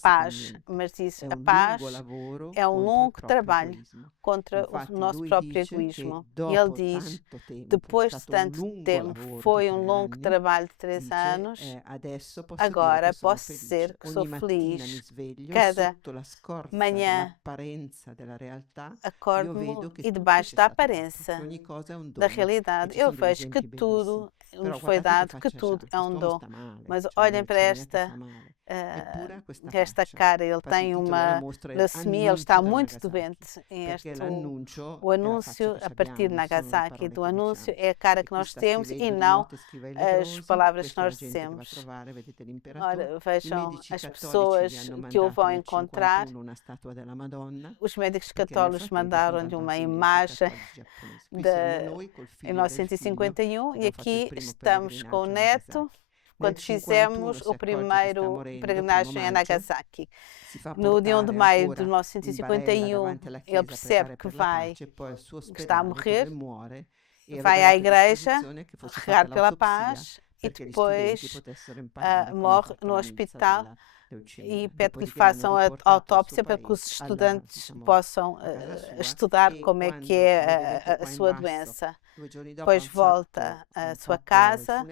paz, mas diz a paz é um longo trabalho contra o nosso próprio egoísmo. E ele diz, depois de tanto tempo, foi um longo trabalho de 3 anos, agora posso dizer que sou feliz. Cada manhã acordo-me e debaixo da aparência da realidade eu vejo que tudo nos foi dado, que tudo é um dom. Mas olhem para esta cara, ele tem uma leucemia, ele está muito doente. O anúncio a partir de Nagasaki, do anúncio é a cara que nós temos e não as palavras que nós dizemos. Ora, vejam as pessoas que o vão encontrar. Os médicos católicos mandaram-lhe uma imagem em 1951 e aqui estamos com o neto quando fizemos o primeiro peregrinagem em Nagasaki. No dia 1 de maio de 1951, ele percebe que está a morrer, vai à igreja regar pela paz e depois morre no hospital e pede que lhe façam a autópsia para que os estudantes possam estudar como é que é a sua doença. Depois volta à sua casa,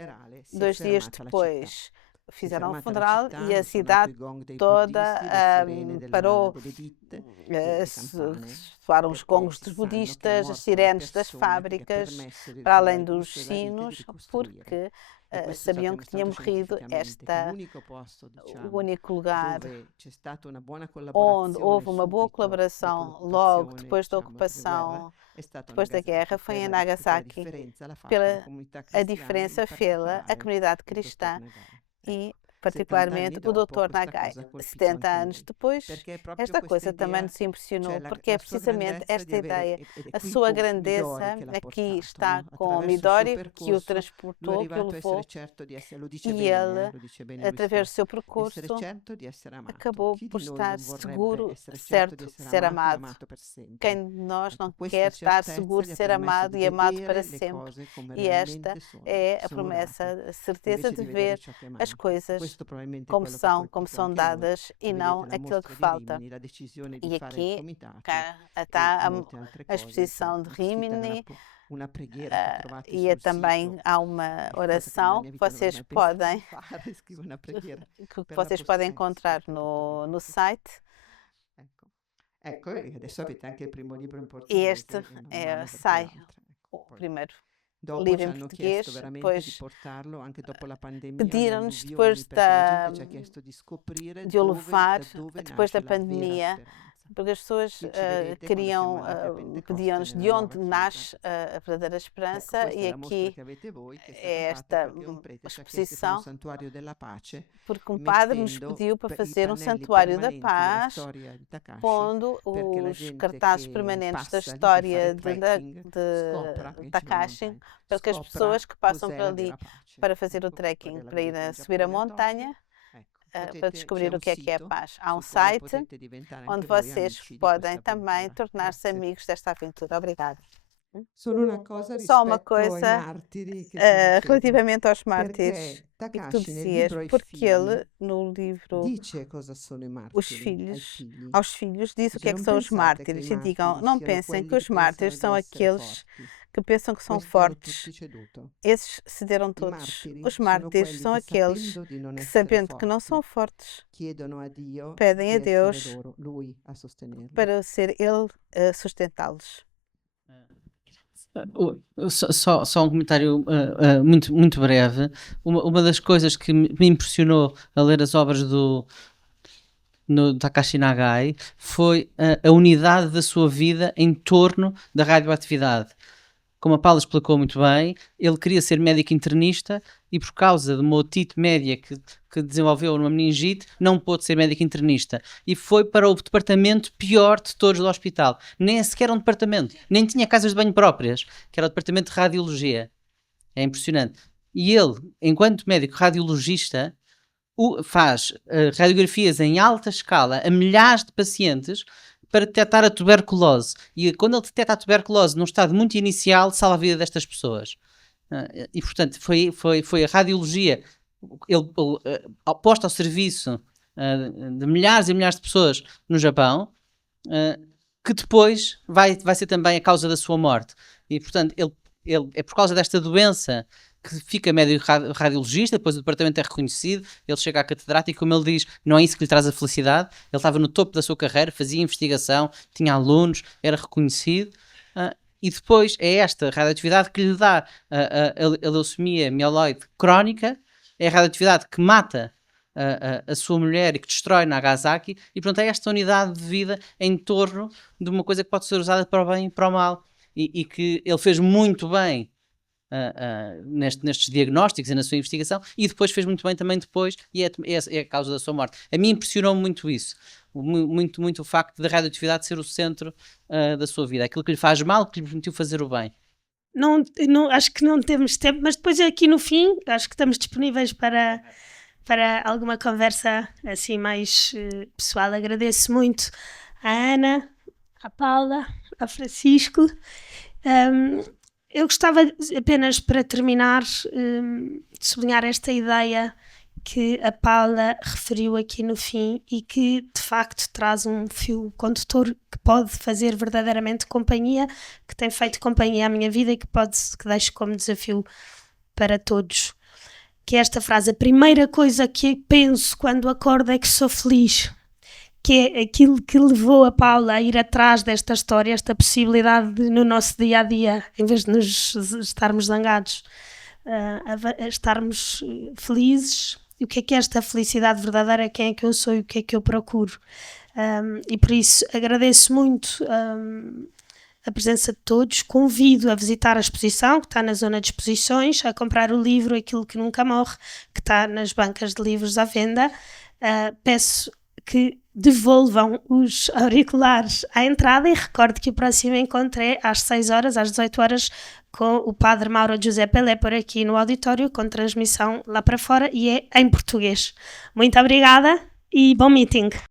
2 dias depois fizeram o funeral e a cidade toda parou, soaram os gongos dos budistas, as sirenes das fábricas, para além dos sinos, porque sabiam que tinha morrido o único lugar onde houve uma boa colaboração logo depois da ocupação, depois da guerra, foi em Nagasaki. A diferença fez-a a comunidade cristã e particularmente o Dr. Nagai. 70 anos depois, esta coisa também nos impressionou, porque é precisamente esta ideia, a sua grandeza, aqui está com Midori, que o transportou, que o levou, e ele, através do seu percurso, acabou por estar seguro, certo de ser amado. Quem de nós não quer estar seguro de ser amado e amado para sempre? E esta é a promessa, a certeza de ver as coisas como são dadas e não aquilo que falta. E aqui está a exposição de Rimini, e também há uma oração que vocês podem encontrar no site. E este sai o primeiro livro em português, depois pediram-nos depois de o levar depois da pandemia, porque as pessoas pediam-nos de onde nasce a verdadeira esperança, e aqui é esta exposição, porque um padre nos pediu para fazer um santuário da paz, pondo os cartazes permanentes da história de Takashi, para que as pessoas que passam por ali para fazer o trekking, para ir subir a montanha, para descobrir o que é a paz. Há um site onde vocês podem também tornar-se amigos desta aventura. Obrigada. Só uma coisa relativamente aos mártires, e que tu dizias, porque ele, no livro aos filhos, diz o que é que são os mártires, e digam, não pensem que os mártires são aqueles que pensam que são fortes. Esses cederam todos. Os mártires são aqueles que, sabendo que não são fortes, pedem a Deus para ser Ele a sustentá-los. Só um comentário muito breve. Uma das coisas que me impressionou a ler as obras do Takashi Nagai foi a unidade da sua vida em torno da radioatividade. Como a Paula explicou muito bem, ele queria ser médico internista e, por causa de uma otite média que desenvolveu numa meningite, não pôde ser médico internista e foi para o departamento pior de todos do hospital. Nem sequer um departamento, nem tinha casas de banho próprias, que era o departamento de radiologia. É impressionante. E ele, enquanto médico radiologista, faz radiografias em alta escala a milhares de pacientes para detectar a tuberculose. E quando ele detecta a tuberculose num estado muito inicial, salva a vida destas pessoas. E, portanto, foi a radiologia posta ao serviço de milhares e milhares de pessoas no Japão, que depois vai ser também a causa da sua morte. E, portanto, ele é por causa desta doença que fica médico radiologista, depois o departamento é reconhecido, ele chega à catedrática e, como ele diz, não é isso que lhe traz a felicidade. Ele estava no topo da sua carreira, fazia investigação, tinha alunos, era reconhecido, e depois é esta radioatividade que lhe dá a leucemia mieloide crónica, é a radioatividade que mata a sua mulher e que destrói Nagasaki, e portanto é esta unidade de vida em torno de uma coisa que pode ser usada para o bem e para o mal, e que ele fez muito bem nestes diagnósticos e na sua investigação, e depois fez muito bem também depois, e é a causa da sua morte. A mim impressionou muito isso, muito o facto da radioatividade ser o centro da sua vida, aquilo que lhe faz mal, que lhe permitiu fazer o bem. Não, acho que não temos tempo, mas depois aqui no fim, acho que estamos disponíveis para alguma conversa assim mais pessoal. Agradeço muito à Ana, à Paula, ao Francisco. Eu gostava apenas, para terminar, de sublinhar esta ideia que a Paula referiu aqui no fim e que de facto traz um fio condutor que pode fazer verdadeiramente companhia, que tem feito companhia à minha vida e que deixo como desafio para todos. que é esta frase: a primeira coisa que penso quando acordo é que sou feliz. Que é aquilo que levou a Paula a ir atrás desta história, esta possibilidade de, no nosso dia-a-dia, em vez de nos estarmos zangados, a estarmos felizes. E o que é esta felicidade verdadeira? Quem é que eu sou e o que é que eu procuro? E por isso agradeço muito a presença de todos. Convido a visitar a exposição, que está na zona de exposições, a comprar o livro Aquilo que Nunca Morre, que está nas bancas de livros à venda. Peço que devolvam os auriculares à entrada e recordo que o próximo encontro é às 6 horas, às 18 horas, com o Padre Mauro José Pelé por aqui no auditório, com transmissão lá para fora, e é em português. Muito obrigada e bom meeting!